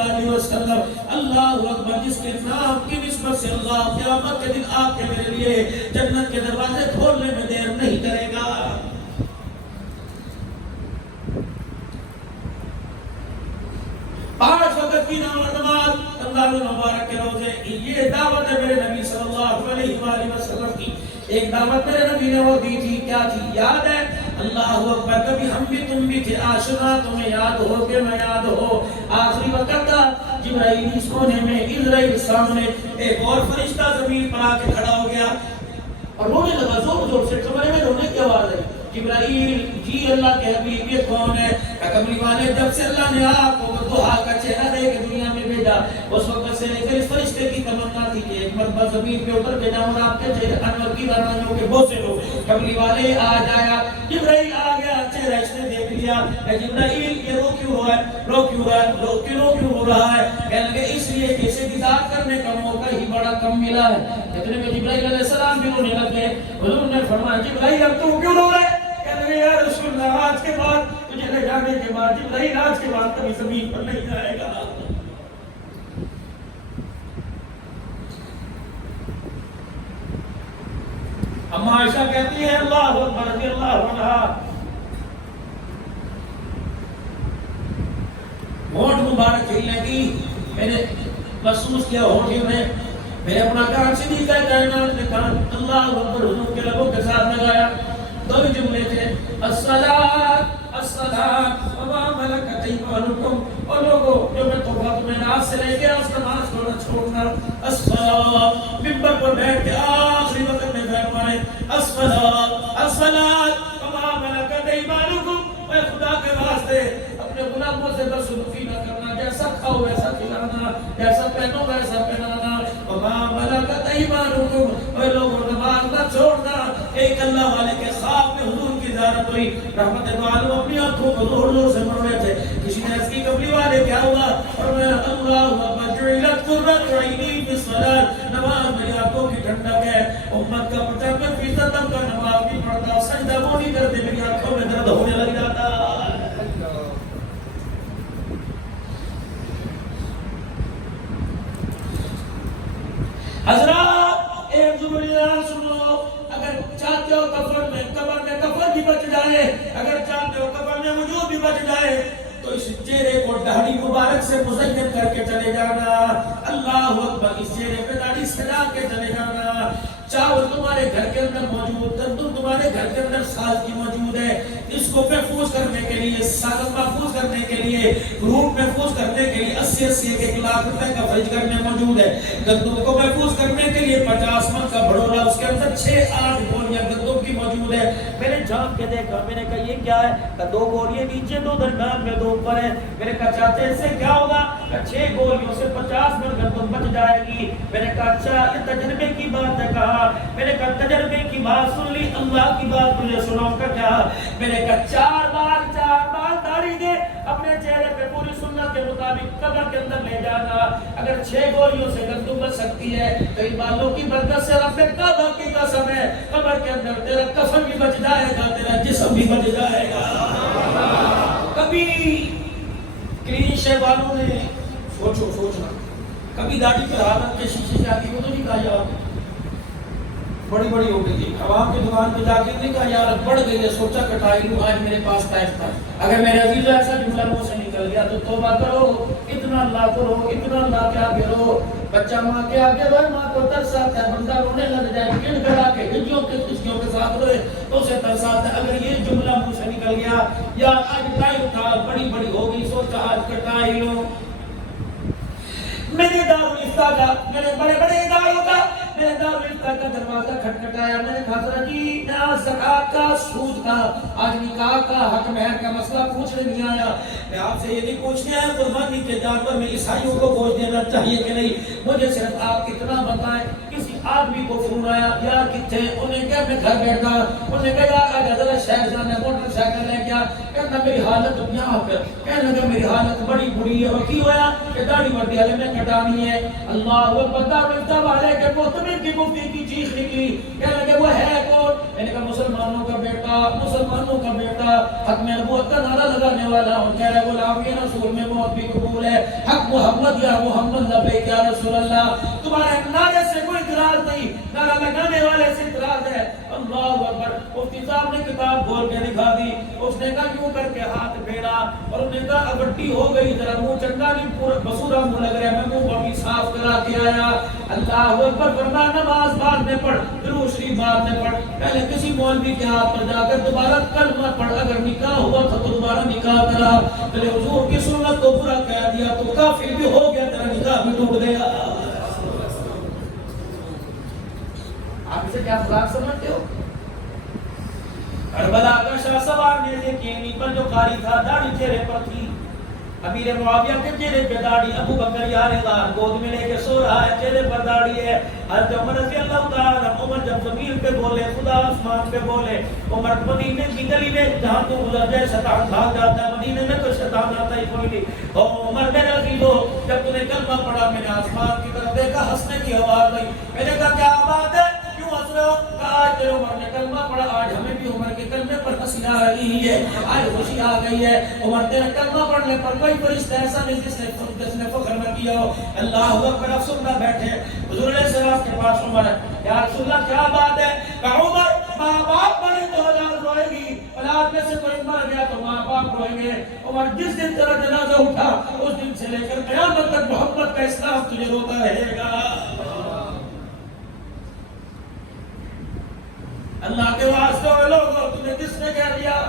علیہ وسلم۔ اللہ اکبر، جس کے نام کی نسبت سے اللہ قیامت کے دن آپ کے میرے لیے جنت کے دروازے کھولنے میں دیر نہیں کرے گا. 5 وقت کی نماز اللہ مبارک کے روزے، یہ دعوت ہے میرے نبی صلی اللہ علیہ وآلہ وسلم کی. ایک دعوت میرے نبی نے وہ دی تھی، کیا تھی؟ یاد ہے؟ اللہ اکبر. کبھی ہم بھی تم بھی تھے آشنا، تمہیں یاد ہو کہ میں یاد ہو. آخری وقت تھا، جبرائیل اس کونے میں، اسرائیل سامنے، ایک اور فرشتہ زمین پر آ کے کھڑا ہو گیا اور رونے لگا زور زور سے. کمرے میں رونے کی آواز ہے. جبرائیل جی اللہ کے حبیب یہ کون ہے؟ کملی والے جب سے اللہ نے آپ کو دعا کا چہرہ دے کے دنیا میں بھیجا اس وقت سے لے کر اس فرشتے کی تمنا تھی کہ ایک مرتبہ زمین پہ اتر کے جاؤں آپ کے چہرے انور کی رانوں کے بوسے لو. کملی والے آج آیا، جبرائیل آ گیا، چہرہ اس نے دیکھ لیا. اے جبرائیل یہ رو کیوں رہا ہے؟ رو کیوں رہا ہے؟ رو کیوں ہو رہا ہے؟ کہنے لگے اس لیے کہ اسے دیدار کرنے کا موقع ہی بڑا کم ملا ہے. اتنے میں جبرائیل علیہ السلام بھی رونے لگے. حضور نے فرمایا جبرائیل اب تو کیوں رو رہا ہے؟ کہنے لگے یا رسول اللہ آج کے بعد تجھے لے جانے کے بعد جبرائیل آج کے بعد کبھی زمین پر نہیں جائے گا. اما عائشہ کہتی ہے اللہ اکبر رضی اللہ عنہا، ہونٹ مبارک ہلنے کی میں نے محسوس کیا ہونٹ میں میں نے اپنا کان سے نہیں کہا کائنات نے کہا اللہ اکبر حضور کے لبوں کے ساتھ لگایا. دو جملے تھے الصلاۃ الصلاۃ وما ملکت ایمانکم. اور لوگوں جو میں توبہ تمہیں ناز سے لے گیا اس نماز کو نہ چھوڑنا. الصلاۃ ممبر پر بیٹھ کے آخری وقت میں فرمائے الصلاۃ الصلاۃ وما ملکت ایمانکم. اے خدا کے واسطے اپنے غلاموں سے بدسلوکی نہ کرنا، جیسا کھاؤ ویسا کھلانا، جیسا پہنو ویسا پہنانا. وما ملکت ایمانکم، اے لوگوں نماز نہ چھوڑنا. ایک اللہ والے کے خواب میں حضور کی زیارت ہوئی، رحمت دو عالم اپنی آنکھوں کو زور زور سے پڑھ رہے تھے. کسی نے اس کی قبلی والے کیا ہوا؟ فرمایا اللہ اکبر جعلت قرۃ عینی فی الصلاۃ. نماز میری آنکھوں کی ٹھنڈک ہے. امت کا 95% اب کا نماز نہیں پڑھتا، سجدہ وہ نہیں کرتے، میری آنکھوں میں درد ہونے لگ جاتا. حضرات ایک زبردار سنو، اگر چاہتے ہو قبر میں کفن بھی بچ جائے، اگر چاہتے ہو قبر میں وجود بھی بچ جائے تو اس چہرے کو داڑھی مبارک سے مزین کر کے چلے جانا. اللہ اکبر. اس چہرے پہ داڑھی سجا کے چلے جانا. چاول تمہارے گھر کے اندر موجود، تندور تمہارے گھر کے اندر سال کی موجود ہے، اس کو محفوظ کرنے کے لیے، سالم محفوظ کرنے کے لیے، روٹ محفوظ کرنے کے لیے 80 ایک لاکھ روپے کا خرچ کرنے موجود ہے. گندم کو محفوظ کرنے کے لیے 50 من کا بھڑولا، اس کے اندر 6-8 گولیاں گندم کی موجود ہے. میں نے جھانک کے دیکھا، میں نے کہا یہ کیا ہے؟ کہ 2 گولیاں نیچے، 2 درمیان میں، 2 اوپر ہے. میں نے کہا چاہتے ہیں اس سے کیا ہوگا؟ کہ 6 گولیوں سے 50 من گندم بچ جائے گی. میں نے کہا اچھا یہ تجربے کی بات ہے. کہا میں نے کہا تجربے کی بات سن لی، اللہ کی بات مجھے سناؤں کا کیا؟ میں نے کہا 4 بار داڑھی دے، اپنے چہرے پہ پوری سنت کے مطابق قبر کے اندر لے جانا. اگر 6 گولیوں سے گندم بچ سکتی ہے تو ان بالوں کی برکت سے رب کعبہ کی قسم ہے قبر کے اندر تیرا کفن بھی بچ جائے گا، تیرا جسم بھی بچ جائے گا. کبھی کلین شیو والوں نے سوچنا کبھی داڑھی پر ہاتھ رکھ کے شیشے سے آگے وہ تو نہیں کہا یار بڑی ہو گئی ہے. عوام کی دکان پہ جا کے نہیں کہا یار بڑھ گئی ہے، سوچا کٹائی لوں، آج میرے پاس ٹائم تھا. اگر میرے عزیز ایسا جملہ منہ سے نکل گیا تو توبہ کرو، اتنا اللہ کرو، اتنا اللہ کے آگے رو. بچہ ماں کے آگے روئے، ماں کو ترس آتا ہے، بندہ رونے لگ جائے، گڑ گڑا کے ہجیوں کے ساتھ روئے تو اسے ترس آتا ہے. اگر یہ جملہ منہ سے نکل گیا یا آج ٹائم تھا، بڑی ہو گئی، سوچا آج کٹائی لوں. میرے دارالفتہ کا، میرے بڑے اداروں کا، میرے دارالفتہ کا دروازہ کھٹکھٹایا. میں نے کہا حضرت جی میں زکات کا، سود کا، آج نکاح کا، حق مہر کا مسئلہ پوچھنے نہیں آیا. میں آپ سے یہ نہیں پوچھنے آیا قربانی کے جانور میں عیسائیوں کو گوشت دینا چاہیے کہ نہیں. مجھے صرف آپ اتنا بتائیں. کسی آدمی کو فون آیا یار کتنے، انہیں کہا میں گھر بیٹھا. انہوں نے کہا یار آج حضرت شہر جانا ہے، موٹر سائیکل لے گیا. کہنا میری حالت یہاں پہ، کہنے لگا میری حالت بڑی بری ہے. اور کی ہوا کہ داڑھی بڑی والے میں کٹانی ہے. اللہ اکبر. دارالفتہ والے کے محتمم کی مفتی کی چیخ نکلی. کہنے لگے وہ ہے کون؟ میں نے کہا مسلمانوں کا بیٹا، حق میں نبوت کا نعرہ لگانے والا. اور کہہ رہے غلام رسول میں موت بھی قبول ہے، حق محمد یا محمد لبیک یا رسول اللہ. تمہارے نعرے سے کوئی اعتراض نہیں, نعرہ لگانے والے سے اعتراض ہے. اللہ اکبر. مفتی صاحب نے کتاب کھول کے دکھا دی. اس نے کہا یوں کر کے ہاتھ پھیرا اور انہوں نے کہا اگٹی ہو گئی, ذرا منہ چنگا نہیں, پورا بسورا منہ لگ رہا ہے, میں منہ بھی صاف کرا کے آیا. اللہ اکبر. فرمایا نماز بعد میں پڑھ, درود شریف بعد میں پڑھ, پہلے کسی مولوی کے ہاتھ پر جا کر دوبارہ کلمہ پڑھ, اگر نکاح ہوا تھا تو دوبارہ نکاح کرا. پہلے حضور کی سنت کو پورا کہہ دیا تو کافر بھی ہو گیا, تیرا نکاح بھی ٹوٹ گیا. آپ اسے کیا مذاق سمجھتے ہو؟ کربلا کا شاہ سوار نے یقینی پر جو قاری تھا, داڑھی چہرے پر تھی. امیر معاویہ کے چہرے پہ داڑھی, ابو بکر یار غار گود میں لے کے سو رہا ہے, چہرے پر داڑھی ہے. حضرت عمر رضی اللہ تعالی عمر جب زمین پہ بولے, خدا آسمان پہ بولے. عمر مدینے کی گلی میں جہاں تو گزر جائے شیطان بھاگ جاتا ہے, مدینے میں تو شیطان آتا ہی کوئی نہیں. عمر میرے عزیزو, جب تو نے کلمہ پڑھا میں نے آسمان کی طرف دیکھا, ہنسنے کی آواز آئی. میں نے کہا کیا بات ہے, کیوں ہنس رہے ہو؟ کہا آج تیرے عمر نے کلمہ پڑھا, آج ہمیں بھی عمر کے کلمے پر ہنسی آ رہی ہے, آج خوشی آ گئی ہے. عمر تیرے کلمہ پڑھنے پر کوئی فرشتہ ایسا نہیں جس نے فخر نہ کیا ہو. اللہ اکبر. افسر نہ بیٹھے, حضور علیہ السلام کے پاس عمر ہے. یا رسول اللہ کیا بات ہے؟ کہا عمر, ماں باپ مرے تو اولاد روئے گی, اولاد میں سے کوئی مر گیا تو ماں باپ روئیں گے. عمر جس دن تیرا جنازہ اٹھا اس دن سے لے کر قیامت تک محمد کا اسلام تجھے روتا رہے گا. اللہ کے واسطے ہوئے لوگوں, تمہیں کس نے کہہ دیا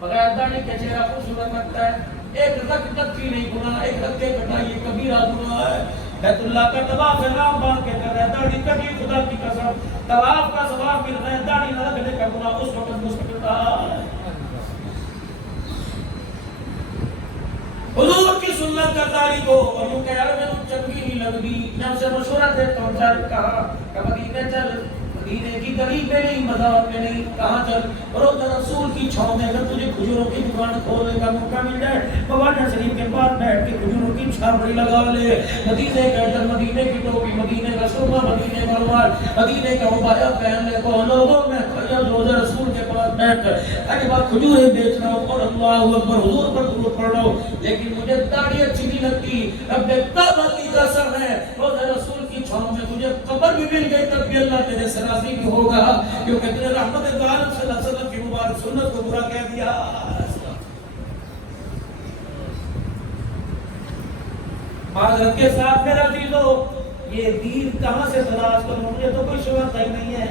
بغیر داڑھی کے چہرہ خوبصورت لگتا ہے؟ ایک رگ نقی نہیں گناہ, ایک رگ کے کٹائی کبیرہ گناہ ہے. بیت اللہ کا طواف نام باندھ کے کر رہا ہے, داڑھی کٹی, خدا کی قسم طواف کا ثواب مل رہا ہے, داڑھی نہ رکھنے کا گناہ اس وقت مستقل ہے. حضور کی سنت کا داڑھی کو, اور یوں کہ یار میں چنگی نہیں لگ دی, میں اسے مشورہ دیتا ہوں, چل کہا کہ مدینے چل, مدینے کی گلی میں نہیں, مزار میں نہیں, کہاں چل؟ روزہ رسول کی چھاؤں میں اگر تجھے کھجوروں کی دکان کھولنے کا موقع مل جائے, مولانا شریف کے پاس بیٹھ کے کھجوروں کی چھاپڑی لگا لے. مدینے کے اندر مدینے کی ٹوپی, مدینے کا سرما, مدینے کا رومال, مدینے کا عبایا پہن لے. کو لوگوں میں روزہ رسول کے پاس بیٹھ کر اگے بات کھجوریں بیچ رہا ہوں اور اللہ اکبر حضور پر درود پڑھ رہا ہوں, لیکن مجھے داڑھی اچھی نہیں لگتی. رب کعبہ کی قسم ہے, روزہ رسول کی چھاؤں میں تجھے قبر بھی مل گئی تب بھی اللہ تیرے سے راضی نہیں ہوگا, کیونکہ تیرے رحمت عالم صلی اللہ علیہ وسلم کی مبارک سنت کو برا کہہ دیا. معذرت کے ساتھ میرا عزیزو, یہ دین کہاں سے تلاش کروں, مجھے تو کوئی شبہت ہی نہیں ہے.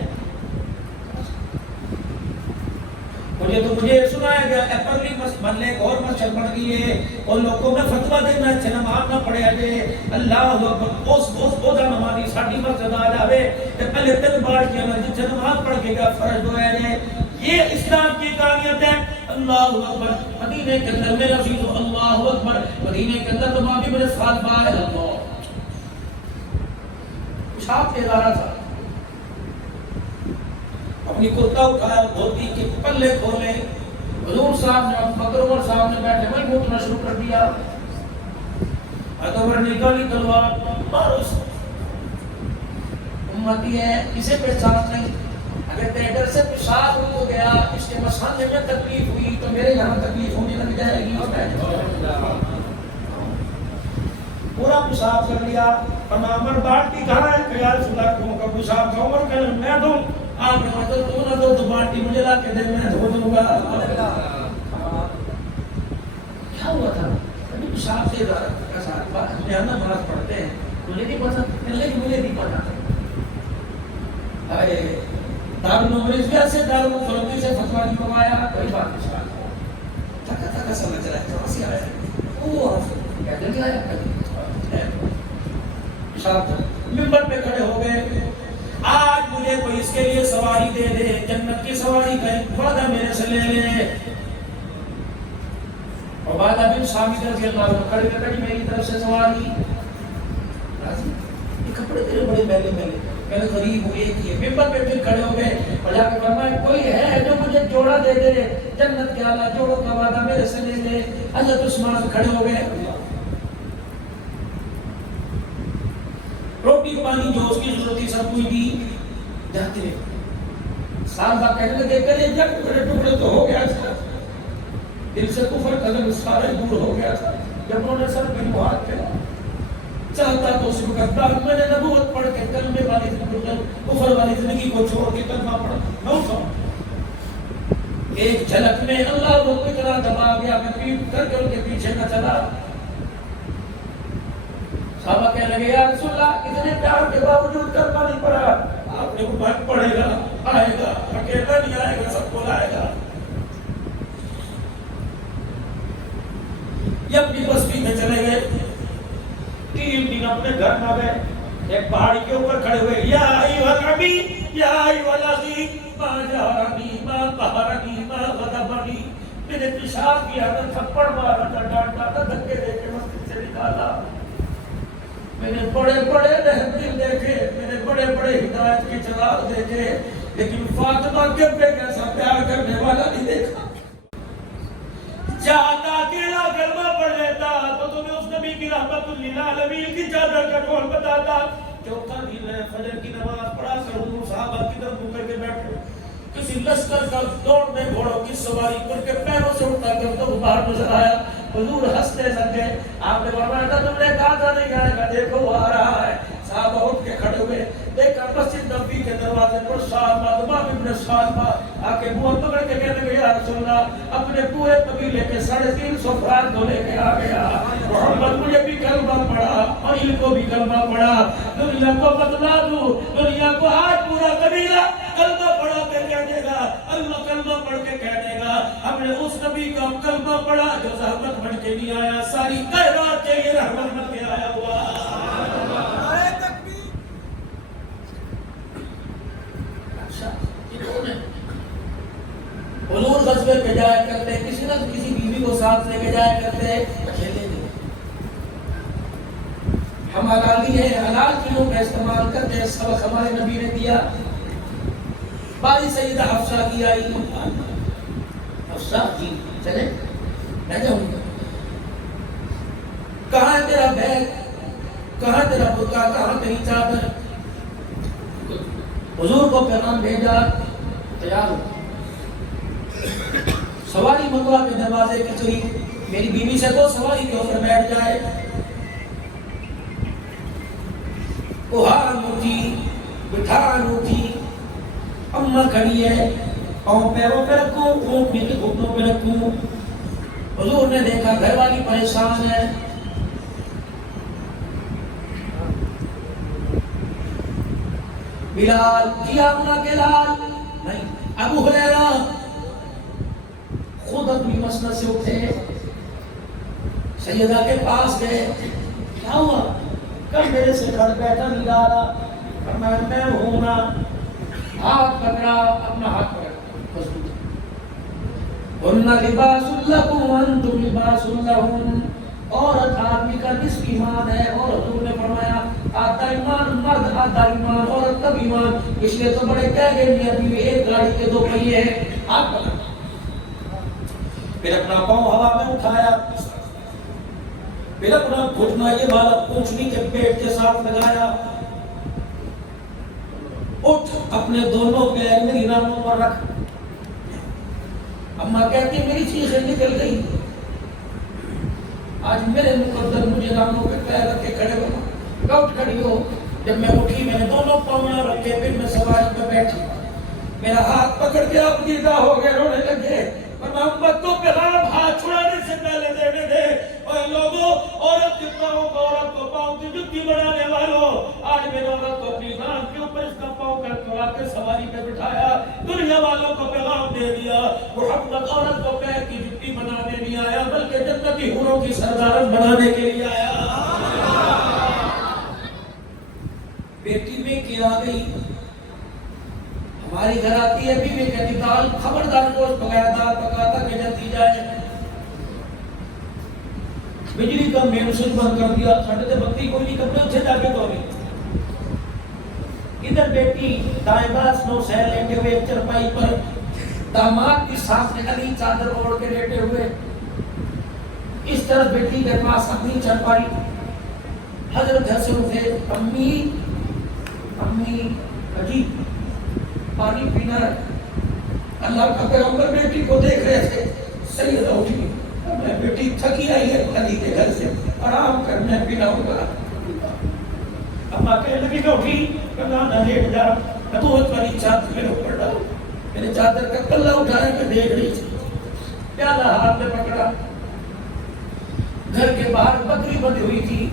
مجھے سنایا گیا اپرلی محلے ایک اور مسجد بن گئی ہے, اور لوگوں میں فتویٰ دینا ہے نماز نہ پڑھے جے. اللہ اکبر. اس بودا نمازی ساڈی مسجد آ جاوے تے پہلے 3 بار کیا نا جتھے نماز پڑھ کے گیا فرض ہویا جے. یہ اسلام کی کامیت ہے. اللہ اکبر. مدینے کے اندر میرا عزیزو, اللہ اکبر, مدینے کے اندر تو ماں بھی میرے ساتھ باہر اللہ پیشاب کے ادارہ تھا, اپنی کرتا اٹھایا, دھوتی کے پلے کھولے, حضور صاحب نے بکر عمر صاحب نے بیٹھے وہی گھوٹنا شروع کر دیا. عمر نے نکالی تلوار, مارو امتی ہے, اسے پہچان نہیں. اگر تیرے سے پیشاب ہو گیا, اس کے مسانے میں تکلیف ہوئی تو میرے یہاں تکلیف ہونے لگ جائے گی. پورا پیشاب کر لیا. عمر بالٹی کہاں ہے کہ یا رسول اللہ کا پیشاب کا, عمر کہ میں دوں. آپ نے کہا تو نہ دو, تو بالٹی مجھے لا کے دے, میں دھو دوں گا. کیا ہوا تھا؟ ابھی پیشاب سے کا ساتھ بات ہم نماز پڑھتے ہیں, مجھے نہیں پتا, مجھے نہیں پتا. دارالعلوم سے دارالعلوم سے فتویٰ نکلوایا, کوئی بات نہیں, تھکا سمجھ رہا ہے, کہاں سے آیا ہے وہ, کہتے نہیں آیا. پیشاب ممبر پہ کھڑے ہو گئے, آج مجھے کوئی اس کے لیے سواری دے دے, جنت کی سواری کا وعدہ میرے سے لے لے. عبادہ بن صامت رضی اللہ عنہ کھڑے کھڑے میری طرف سے سواری. یہ کپڑے تیرے بڑے میلے میلے, میں نے غریب ہوں, ایک ہی ہے. ممبر پہ پھر کھڑے ہو گئے اور جا کے فرمایا کوئی ہے جو مجھے جوڑا دے دے, جنت کے اعلیٰ جوڑوں کا وعدہ میرے سے لے لے. حضرت عثمان کھڑے ہو گئے, روٹی پانی جو اس کی ضرورت تھی سب کچھ دی. جاتے صحابہ کہنے لگے کرے جب ٹکڑے ٹکڑے تو ہو گیا تھا, دل سے کفر قدم سارے دور ہو گیا تھا. جب انہوں نے سر پہ ہاتھ پھیرا, چاہتا تو اس وقت بعد میں نے نبوت پڑھ کے کلمے والی زندگی کفر والی زندگی کو چھوڑ کے کلمہ پڑھا نہ اٹھاؤں. ایک جھلک میں اللہ وہ اتنا دبا گیا میں پیٹ کر کے ان کے پیچھے نہ چلا. صحابہ کہنے لگے یا رسول اللہ اتنے پیار کے باوجود کلمہ نہیں پڑھا. آپ نے وہ بات پڑھے گا آئے گا اکیلا نہیں آئے گا سب کو لائے گا. یہ اپنی بستی میں چلے گئے. 3 دن اپنے گھر نہ گئے. ایک پہاڑی کے اوپر کھڑے ہوئے یا ایھا العبی یا ایھا الاخی ما جارنی ما قہرنی ما غضبنی. میں نے پیشاب کیا تھا تھپڑ مارا تھا ڈانٹا تھا دھکے دے کے مسجد سے نکالا. میں نے بڑے بڑے رحم دل دیکھے میں نے بڑے بڑے ہدایت کے چراغ دیکھے لیکن فاطمہ کے پہ کیسا پیار کرنے والا نہیں دیکھا. چاہتا اکیلا کلمہ پڑھ لیتا تو تمہیں اس نبی کی رحمت للعالمین کی چادر کا کون بتاتا. چوتھا دن ہے فجر کی نماز پڑھا کر حضور صحابہ کی طرف منہ کر کے بیٹھے. کسی لشکر کا دوڑ میں گھوڑوں کی سواری کر کے پیروں سے اٹھتا کرتا وہ باہر نظر آیا. حضور ہنسنے لگ گئے. آپ نے فرمایا تھا تم نے کہا تھا نہیں آئے گا دیکھو وہ آ رہا ہے. صحابہ اٹھ کے کھڑے ہوئے. دیکھا مسجد نبوی کے دروازے پر سالمہ امام ابن سالمہ آ کے منہ پکڑ کے کہنے لگے یا رسول اللہ اپنے پورے قبیلے کے 350 افراد کو لے کے آ گیا. محمد مجھے بھی کلمہ پڑھا اور ان کو بھی کلمہ پڑھا. دنیا کو بتلا دوں دنیا کو آج پورا قبیلہ کلمہ پڑھا کے کہہ دے گا اللہ کلمہ پڑھ کے کہہ دے گا ہم نے اس نبی کا کلمہ پڑھا جو زحمت بن کے نہیں آیا ساری کائنات کے لیے رحمت بن کے آیا ہوا. حضور غزوے پہ جایا کرتے کسی نہ کسی بیوی کو ساتھ لے کے جایا کرتے اکیلے نہیں. ہم حلالی ہیں حلال چیزوں کا استعمال کرتے ہیں. سبق ہمارے نبی نے دیا. باری سیدہ حفصہ کی آئی. حفصہ جی چلے میں جاؤں گا. کہاں ہے تیرا بیگ کہاں تیرا برقع کہاں تیری چادر. حضور کو پیغام بھیجا تیار ہو سواری منگوا کے دروازے کے قریب میری بیوی سے کو سواری کے اوپر بیٹھ جائے. کوہان اٹھی بٹھان اٹھی اماں کھڑی ہے پاؤں پیروں پہ رکھوں اونٹنی کے گھٹنوں پہ رکھوں. حضور نے دیکھا گھر والی پریشان ہے. بلال جی آمنہ کے لال نہیں. ابو ہریرہ خود اپنی مسند سے اٹھے سیدہ کے پاس گئے. کیا ہوا کل میرے سے گھر بیٹھا نہیں رہا. فرمایا میں ہوں نا. ہاتھ پکڑا اپنا ہاتھ پکڑا. ہن لباس لکم وانتم لباس لہن. عورت آدمی کا نصف ایمان ہے اور حضور نے فرمایا آدھا ایمان مرد آدھا ایمان عورت کا ایمان. اس لیے تو بڑے کہہ گئے میاں بیوی ایک گاڑی کے 2 پہیے ہیں. ہاتھ پکڑا پھر اپنا پاؤں ہوا میں اٹھایا. پھر اپنا گھٹنا یہ والا پونچھنی کے پیٹ کے ساتھ لگایا. اٹھ اپنے دونوں پیر میری رانوں پر رکھ. اماں کہتی میری چیزیں نکل گئی. آج میرے مقدر مجھے رانوں پہ پیر رکھ کے کھڑے ہو. اٹھ کھڑی ہو. جب میں اٹھی میں نے دونوں پاؤں نہ رکھے پھر میں سواری پہ بیٹھی. میرا ہاتھ پکڑ کے آپ دیدہ ہو گئے رونے لگے. اور محمد کو پیغام ہاتھ چھڑانے سے پہلے دینے دے. اور لوگوں عورت جتنا ہو عورت کو پاؤں کی جتی بڑھانے والوں آج میں نے عورت کو اپنی نام کے اوپر اس کا پاؤں کر کرا کے سواری پہ بٹھایا. دنیا والوں کو پیغام دے دیا محمد عورت کو پیر کی جتی بنانے نہیں آیا بلکہ جنتی حوروں کی سردارن بنانے کے لیے آیا. بیٹی میں کیا گئی ہماری گھر آتی ہے بیوی کہتی دال خبردار گوشت پکایا دال پکاتا کہ جلدی جائے. بجلی کا مین سوئچ بند کر دیا. ساڑھے بتی کوئی نہیں کپڑے اچھے جا کے دھونے. ادھر بیٹی دائیں باس نو سیر لیٹے ہوئے ایک چرپائی پر. داماد کی سامنے علی چادر اوڑھ کے لیٹے ہوئے. اس طرف بیٹی کے پاس اپنی چرپائی. حضرت حسن اٹھے امی امی اجی پانی پینا ہے. اللہ کا پیغمبر بیٹی کو دیکھ رہے تھے. سیدہ اٹھی میں بیٹی تھکی آئی ہے علی کے گھر سے آرام کر میں پینا ہوگا. اما کہنے لگی کہ اٹھی کہنا نہ لیٹ جا نبوت والی چادر میرے اوپر ڈالو. میں نے چادر کا پلہ اٹھایا کہ دیکھ رہی تھی پیالہ ہاتھ میں پکڑا. گھر کے باہر بکری بندھی ہوئی تھی.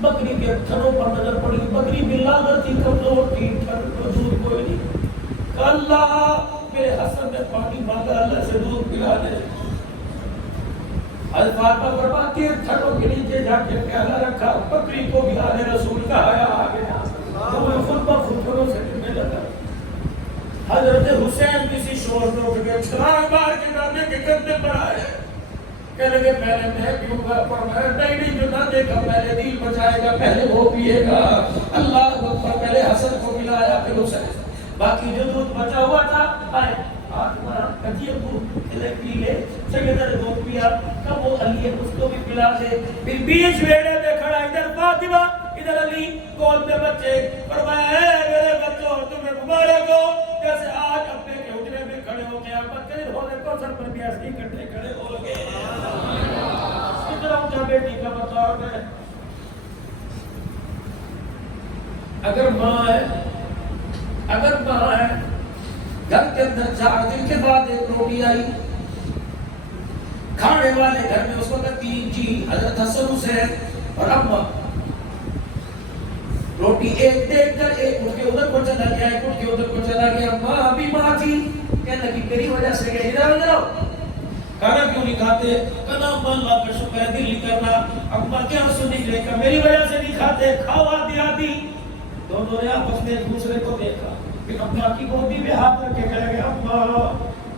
بکری کے تھنوں پر نظر پڑی. بکری بلاغر تھی, کمزور تھی, دودھ کوئی نہیں. اللہ میرے حسن نے پانی مانگا, اللہ سے دودھ پلا دے. حضرت فاطمہ فرماتی ہے تھنوں کے نیچے جا کے پیالہ رکھا. بکری کو بھی آنے رسول کا حیا آ گیا تو میں خود بخود گھروں سے گرنے لگا. حضرت حسین کسی شور میں اٹھ گئے, چھلانگ مار کے نانے کے کندھے پر آئے. کہنے لگے پہلے میں پیوں گا, پر میں نہیں جو نہ دیکھا پہلے دل بچائے گا, پہلے وہ پیے گا. اللہ اکبر. پہلے حسن کو ملایا پھر حسین, باقی جو دودھ بچا ہوا تھا آئے ہاتھ مارا کجیے کو پی لے. سیدنا نے دودھ پیا. کب وہ علی اس کو بھی پلا دے. پھر بیچ ویڑے میں کھڑا, ادھر فاطمہ ادھر علی, گود میں بچے. فرمایا اے میرے بچوں تمہیں مبارک ہو, جیسے آج اپنے کے حجرے میں کھڑے ہو گیا بچے ہونے کو سر پر بھی ایسے کٹے کھڑے ہو گئے. اتنا اونچا بیٹی کا مطلب ہے. اگر ماں ہے, اگر ماں ہے, گھر کے اندر 4 دن کے بعد ایک روٹی آئی. کھانے والے گھر میں اس وقت 3 جی, حضرت حسن حسین اور اماں. روٹی ایک دیکھ کر ایک اٹھ کے ادھر کو چلا گیا, ایک اٹھ کے ادھر کو چلا گیا. ماں بھی ماں تھی, کہنے لگی میری وجہ سے گئے ادھر آؤ. کھانا کیوں نہیں کھاتے؟ کہنا اماں اللہ کا شکر ہے, دل نہیں کرنا. اماں کیا سنی لے کر میری وجہ سے نہیں کھاتے, کھاؤ آدھی آدھی. دونوں نے آپس میں ایک دوسرے کو دیکھا. پھر اماں کی گودی میں ہاتھ رکھ کے کہہ لگے اماں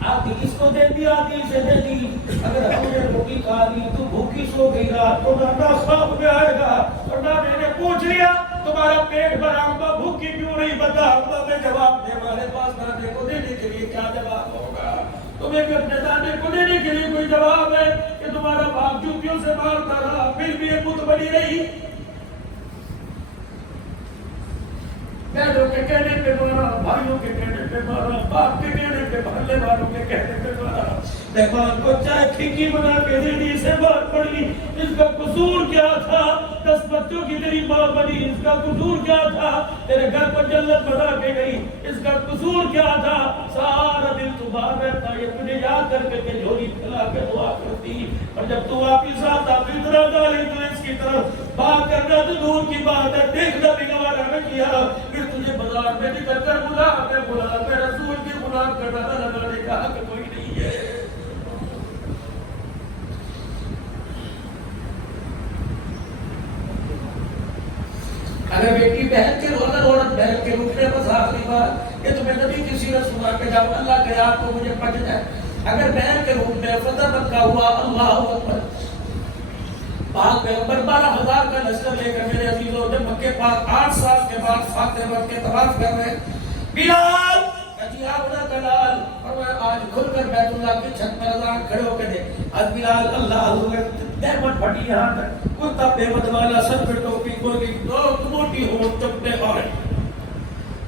آدھی اس کو دے دی, آدھی اسے دے دی. اگر ہم نے روٹی کھا لی تو بھوکی سو گئی رات کو, نانا خواب میں آئے گا. اور نانے نے پوچھ لیا تمہارا پیٹ بھرا, اماں بھوکی کیوں نہیں, بتا. اماں میں جواب دے, ہمارے پاس نانے کو دینے کے لیے کیا جواب ہوگا؟ تمہیں کہ اپنے نانے کو دینے کے لیے کوئی جواب ہے کہ تمہارا باپ جوتیوں سے مارتا رہا پھر بھی ایک بت بنی رہی. بہنوں کے کہنے پہ مارا, بھائیوں کے کہنے پہ مارا, باپ کے کہنے پہ, محلے والوں کے کہنے پہ مارا. مہمان کو چائے پھیکی بنا کے دے دی, سے بات پڑ لی. اس کا قصور کیا تھا؟ 10 بچوں کی تیری ماں بنی, اس کا قصور کیا تھا؟ تیرے گھر کو جنت بنا کے گئی, اس کا قصور کیا تھا؟ سارا دن تو باہر رہتا, یہ تجھے یاد کر کے جھولی پھیلا کے دعا کرتی. اور جب تو واپس آتا تو اتنا ڈالی تو اس کی طرف بات کرنا تو دور کی بات ہے, دیکھنا بھی گوارا نہ کیا. پھر تجھے بازار میں نکل کر بلا میں رسول کی غلام کرنا لگانے کا حق کوئی نہیں ہے. اگر بیٹی بہن کے رونا, عورت بہن کے روٹنے بس آخری بار, یہ تمہیں نبی کی سیرت سنا کے جاؤ اللہ کے یاد کو مجھے پڑھ جائے. اگر بہن کے روپ میں فتح مکہ ہوا, اللہ اکبر, پاک پیغمبر 12,000 کا لشکر لے کر میرے عزیزوں جب مکے پاک 8 سال کے بعد فاتح وقت کے طواف کر رہے, بلال کجی آبنا کلال, اور میں آج کھل کر بیت اللہ کی چھت پر اذان کھڑے ہو کے دے. آج بلال اللہ حضور دہمت پھٹی یہاں تک, کرتا پیمت والا, سر پہ ٹوپی, کوئی موٹی ہو چپٹے اور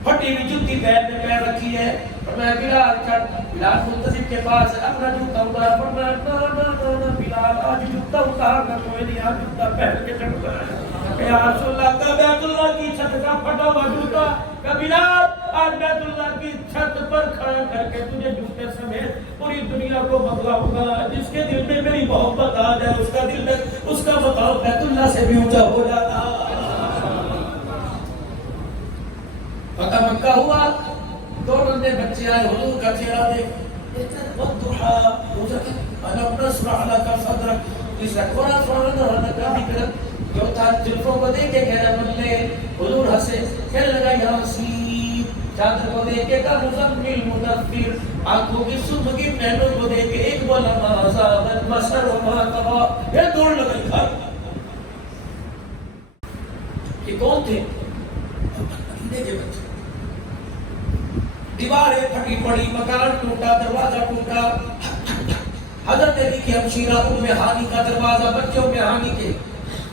پھٹی ہوئی جوتی پیر میں پیر رکھی ہے. اور میں بلال چڑھ, بلال منتظر کے پاس اپنا جوتا اتارا. پر میں نا بلال آج جوتا اتارنا کوئی نہیں, آج جوتا پہن کے چڑھ کر یا رسول اللہ کا بیت اللہ کی چھت کا پھٹا ہوا جوتا. کہ بلال آج بیت اللہ کی چھت پر کھڑا کر کے تجھے جوتے سمیت پوری دنیا کو بتلاؤں گا. جس کے دل میں میری محبت آ جائے اس کا دل میں اس کا مقام بیت اللہ سے بھی اونچا ہو جاتا. فتح مکہ ہوا, 2 ننھے بچے آئے, حضور کا چہرہ دیکھ والضحى ألم نشرح لك صدرك, اس رکھونا سرانا رنکا بکرت جو تھا جلفوں کو دیکھ کے کہنا بلے. حضور ہنسے, کہنے لگا یاسین, چادر کو دیکھ کے کہا مزمل مدثر, آنکھوں کی سرمگی پہنوں کو دیکھ کے ایک بولا ما زاغ البصر وما طغى. یہ دوڑ لگا گھر. یہ کون تھے؟ مدینے کے بچے. دیواریں پھٹی پڑی, مکان ٹوٹا, دروازہ ٹوٹا. حضرت علی کی ہمشیرہ ام ہانی کا دروازہ بچوں میں ہانی کے,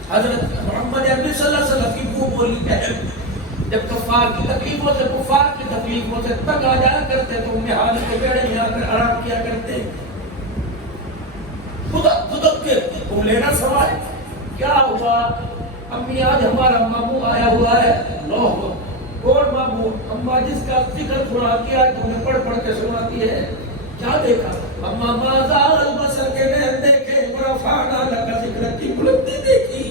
حضرت محمد عربی صلی اللہ علیہ وسلم کی بو بولی بہن جب کفار کی تکلیفوں سے, کفار کی تکلیفوں سے تنگ آ جایا کرتے تو ام ہانی کے بیڑے میں آ کر آرام کیا کرتے. خدا خدا کے تم لینا سوال کیا ہوا؟ امی آج ہمارا ماموں آیا ہوا ہے. اللہ کون ماموں؟ اما جس کا ذکر سناتی ہے تمہیں پڑھ پڑھ کے سناتی ہے. کیا دیکھا؟ اما مازال البصر کے نین دیکھے ورفعنا لک ذکرک کی بلندی دیکھی.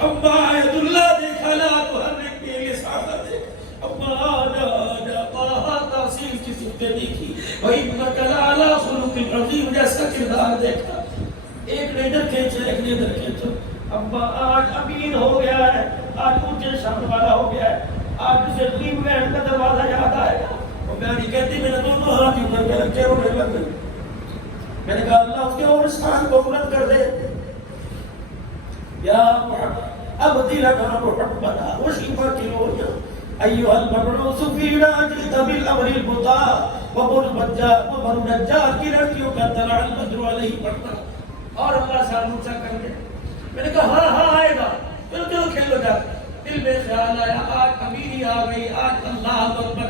اما عید اللہ دیکھا لا تحرک به لسانک دیکھا. اما جا تحصیل کی صفتیں دیکھی. وَإِنَّكَ لَعَلَىٰ خُلُقٍ عَظِيمٍ جیسا کردار دیکھا. ایک نے ادھر کھینچا ایک نے ادھر کھینچا. اما آج امین ہو گیا ہے, آج اونچے شان والا ہو گیا ہے, آج اسے غریب بہن کا دروازہ یاد آئے گا. وہ بیانی کہتی میں نے دونوں ہاتھ اوپر میں رکھے رونے لگ گئی. میں نے کہا اللہ اس کے اور شان کو بلند کر دے. یا محمد ابدی لنا محمدا وشفا کلویا ایوہ المبعوث فینا جئت بالامر المطاع وبر نجار کی لڑکیوں کا طلع البدر علیہ پڑھنا. اور اللہ سے موسیٰ کر دے. میں نے کہا ہاں آئے گا. چلو چلو کھیلو جا. دل میں خیال آیا آج امیری آ گئی, آج اللہ اکبر,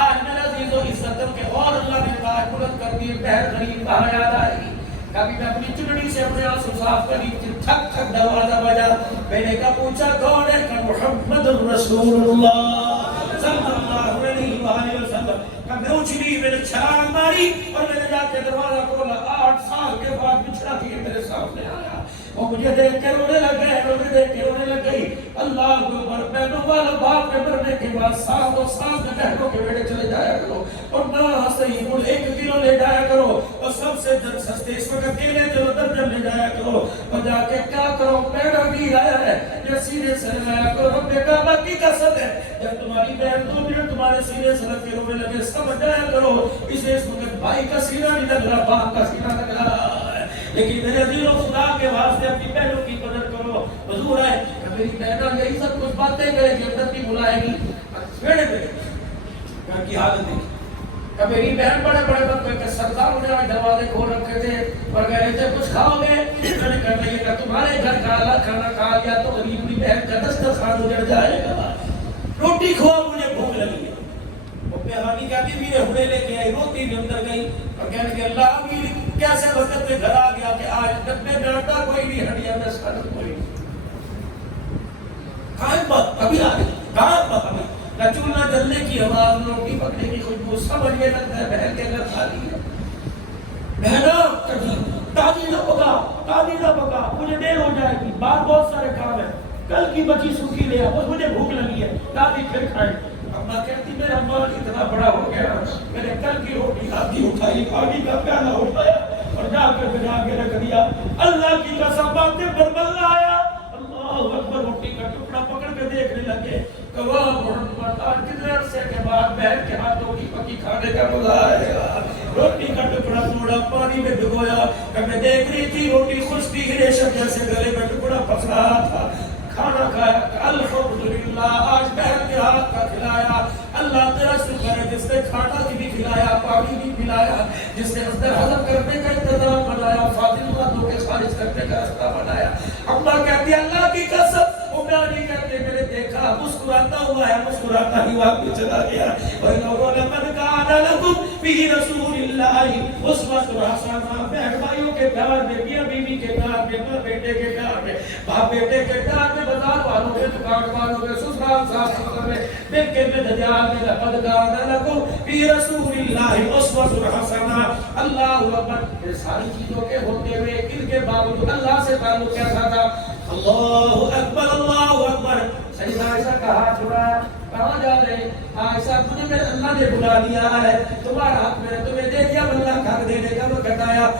آج میرا عزیز و عزتم کے اور اللہ نے تاج بلند کر دی. بہر غریب کہاں یاد آئے گی. کبھی میں اپنی چڑی سے اپنے آنسو صاف کری تھی. ٹھک ٹھک دروازہ بجا. میں نے کہا پوچھا کون ہے؟ کہ محمد رسول اللہ صلی اللہ علیہ وآلہ وسلم. کہ میں اچھلی, میں نے چھلانگ ماری اور میں نے جا کے دروازہ کھولا. 8 سال کے بعد بچھڑا کے میرے سامنے آیا. وہ مجھے دیکھ کے رونے لگ گئے, مجھے دیکھ کے رونے لگ گئی. اللہ اکبر. بہنوں والا باپ کے مرنے کے بعد 7 سال کے بہنوں کے بیٹے چلے جایا کرو اور نہ صحیح بول 1 کلو لے جایا کرو اور سب سے سستے اس وقت کیلے چلو درجن لے جایا کرو اور جا کے کیا کرو پیڑا بھی آیا ہے یا سینے سے لگایا کرو. رب کعبہ کی قسم ہے جب تمہاری بہن 2 منٹ تمہارے سینے سے لگ کے رونے لگے سمجھ جایا کرو اسے اس وقت بھائی کا سینہ نہیں لگ رہا, باپ کا سینہ لگ رہا ہے. لیکن میرے دل و خدا کے واسطے اپنی بہنوں کی قدر کرو. حضور ہے کہ میری بہنہ یہی سب کچھ باتیں کرے گی, اندر بھی بلائے گی. چھیڑے پہ گھر کی حالت دیکھی. کہ میری بہن بڑے بڑے بندے کے سردار نے دروازے کھول رکھے تھے اور کہہ رہے تھے کچھ کھاؤ گے. میں نے کہا نہیں, کہ تمہارے گھر کا الگ کھانا کھا لیا تو غریب کی بہن کا دسترخوان اجڑ جائے گا. روٹی کھواؤ, مجھے بھوک لگی ہے. وہ بہانی کہتی میرے ہوئے لے کے آئی, روٹی بھی اندر گئی اور کہنے کہ اللہ میری کیسے وقت میں گھر آ گیا کہ آج ڈبے میں آٹا کوئی نہیں, ہڈیاں میں سالن کوئی نہیں. کہاں بات ابھی آ گئی, کہاں بات ابھی نہ چولہا جلنے کی آواز, روٹی پکنے کی خوشبو, سمجھ میں لگتا ہے بہن کے گھر خالی ہے. بہنا کبھی تازی نہ پکا, تازی نہ پکا, مجھے دیر ہو جائے گی, باہر بہت سارے کام ہیں, کل کی بچی سوکھی لے آؤ, مجھے بھوک لگی ہے, تازی پھر کھائیں. اماں کہتی میرا مال اتنا بڑا ہو گیا, میں نے کل کی روٹی آدھی اٹھائی, پانی کا پیالہ اٹھایا اور جا کر بجا کے رکھ دیا. اللہ کی قسم باتیں بربل آیا. اللہ اکبر. روٹی کا ٹکڑا پکڑ کے دیکھنے لگے کہ واہ محمد, آج کتنے عرصے کے بعد بہن کے ہاتھوں کی پکی کھانے کا مزہ آئے گا. روٹی کا ٹکڑا توڑا, پانی میں ڈگویا. کہ میں دیکھ رہی تھی روٹی خشکی ریشم جیسے گلے میں ٹکڑا پھنس رہا تھا. کھانا کھایا, الحمدللہ آج بہن کے ہاتھ کا کھلایا. اللہ تیرا شکر ہے جس نے کھانا بھی کھلایا, پانی بھی پلایا, جس نے اندر ہضم کرنے کا انتظام بنایا, فاضل باتوں کے خارج کرنے کا راستہ بنایا. اماں کہتی اللہ کی قسم, وہ بیانی کہتے میں نے دیکھا مسکراتا ہوا ہے, مسکراتا ہی واپس چلا گیا. وَإِنَّهُ لَقَدْ كَانَ لَكُمْ فِي رَسُولِ اللَّهِ أُسْوَةٌ حَسَنَةٌ. بہن بھائیوں کے پیار میں, میاں بیوی کے پیار میں, ماں بیٹے کے پیار میں, باپ بیٹے کے پیار میں, بازار والوں میں, دکان والوں میں, سسرال صاحب سسر میں, بیٹے میں, دجال میں, لَقَدْ كَانَ لَكُمْ فِي رَسُولِ اللَّهِ أُسْوَةٌ حَسَنَةٌ. اللہ اکبر. یہ ساری چیزوں کے ہوتے ہوئے ان کے باوجود اللہ سے تعلق کیسا تھا؟ اللہ اکبر, اللہ اکبر. سیدہ عائشہ کا ہاتھ چھڑایا, کہاں جا رہے؟ عائشہ تجھے میں اللہ نے بلا لیا ہے, تمہارا حق میں نے تمہیں دے دیا, اللہ کا حق دینے کا وقت آیا.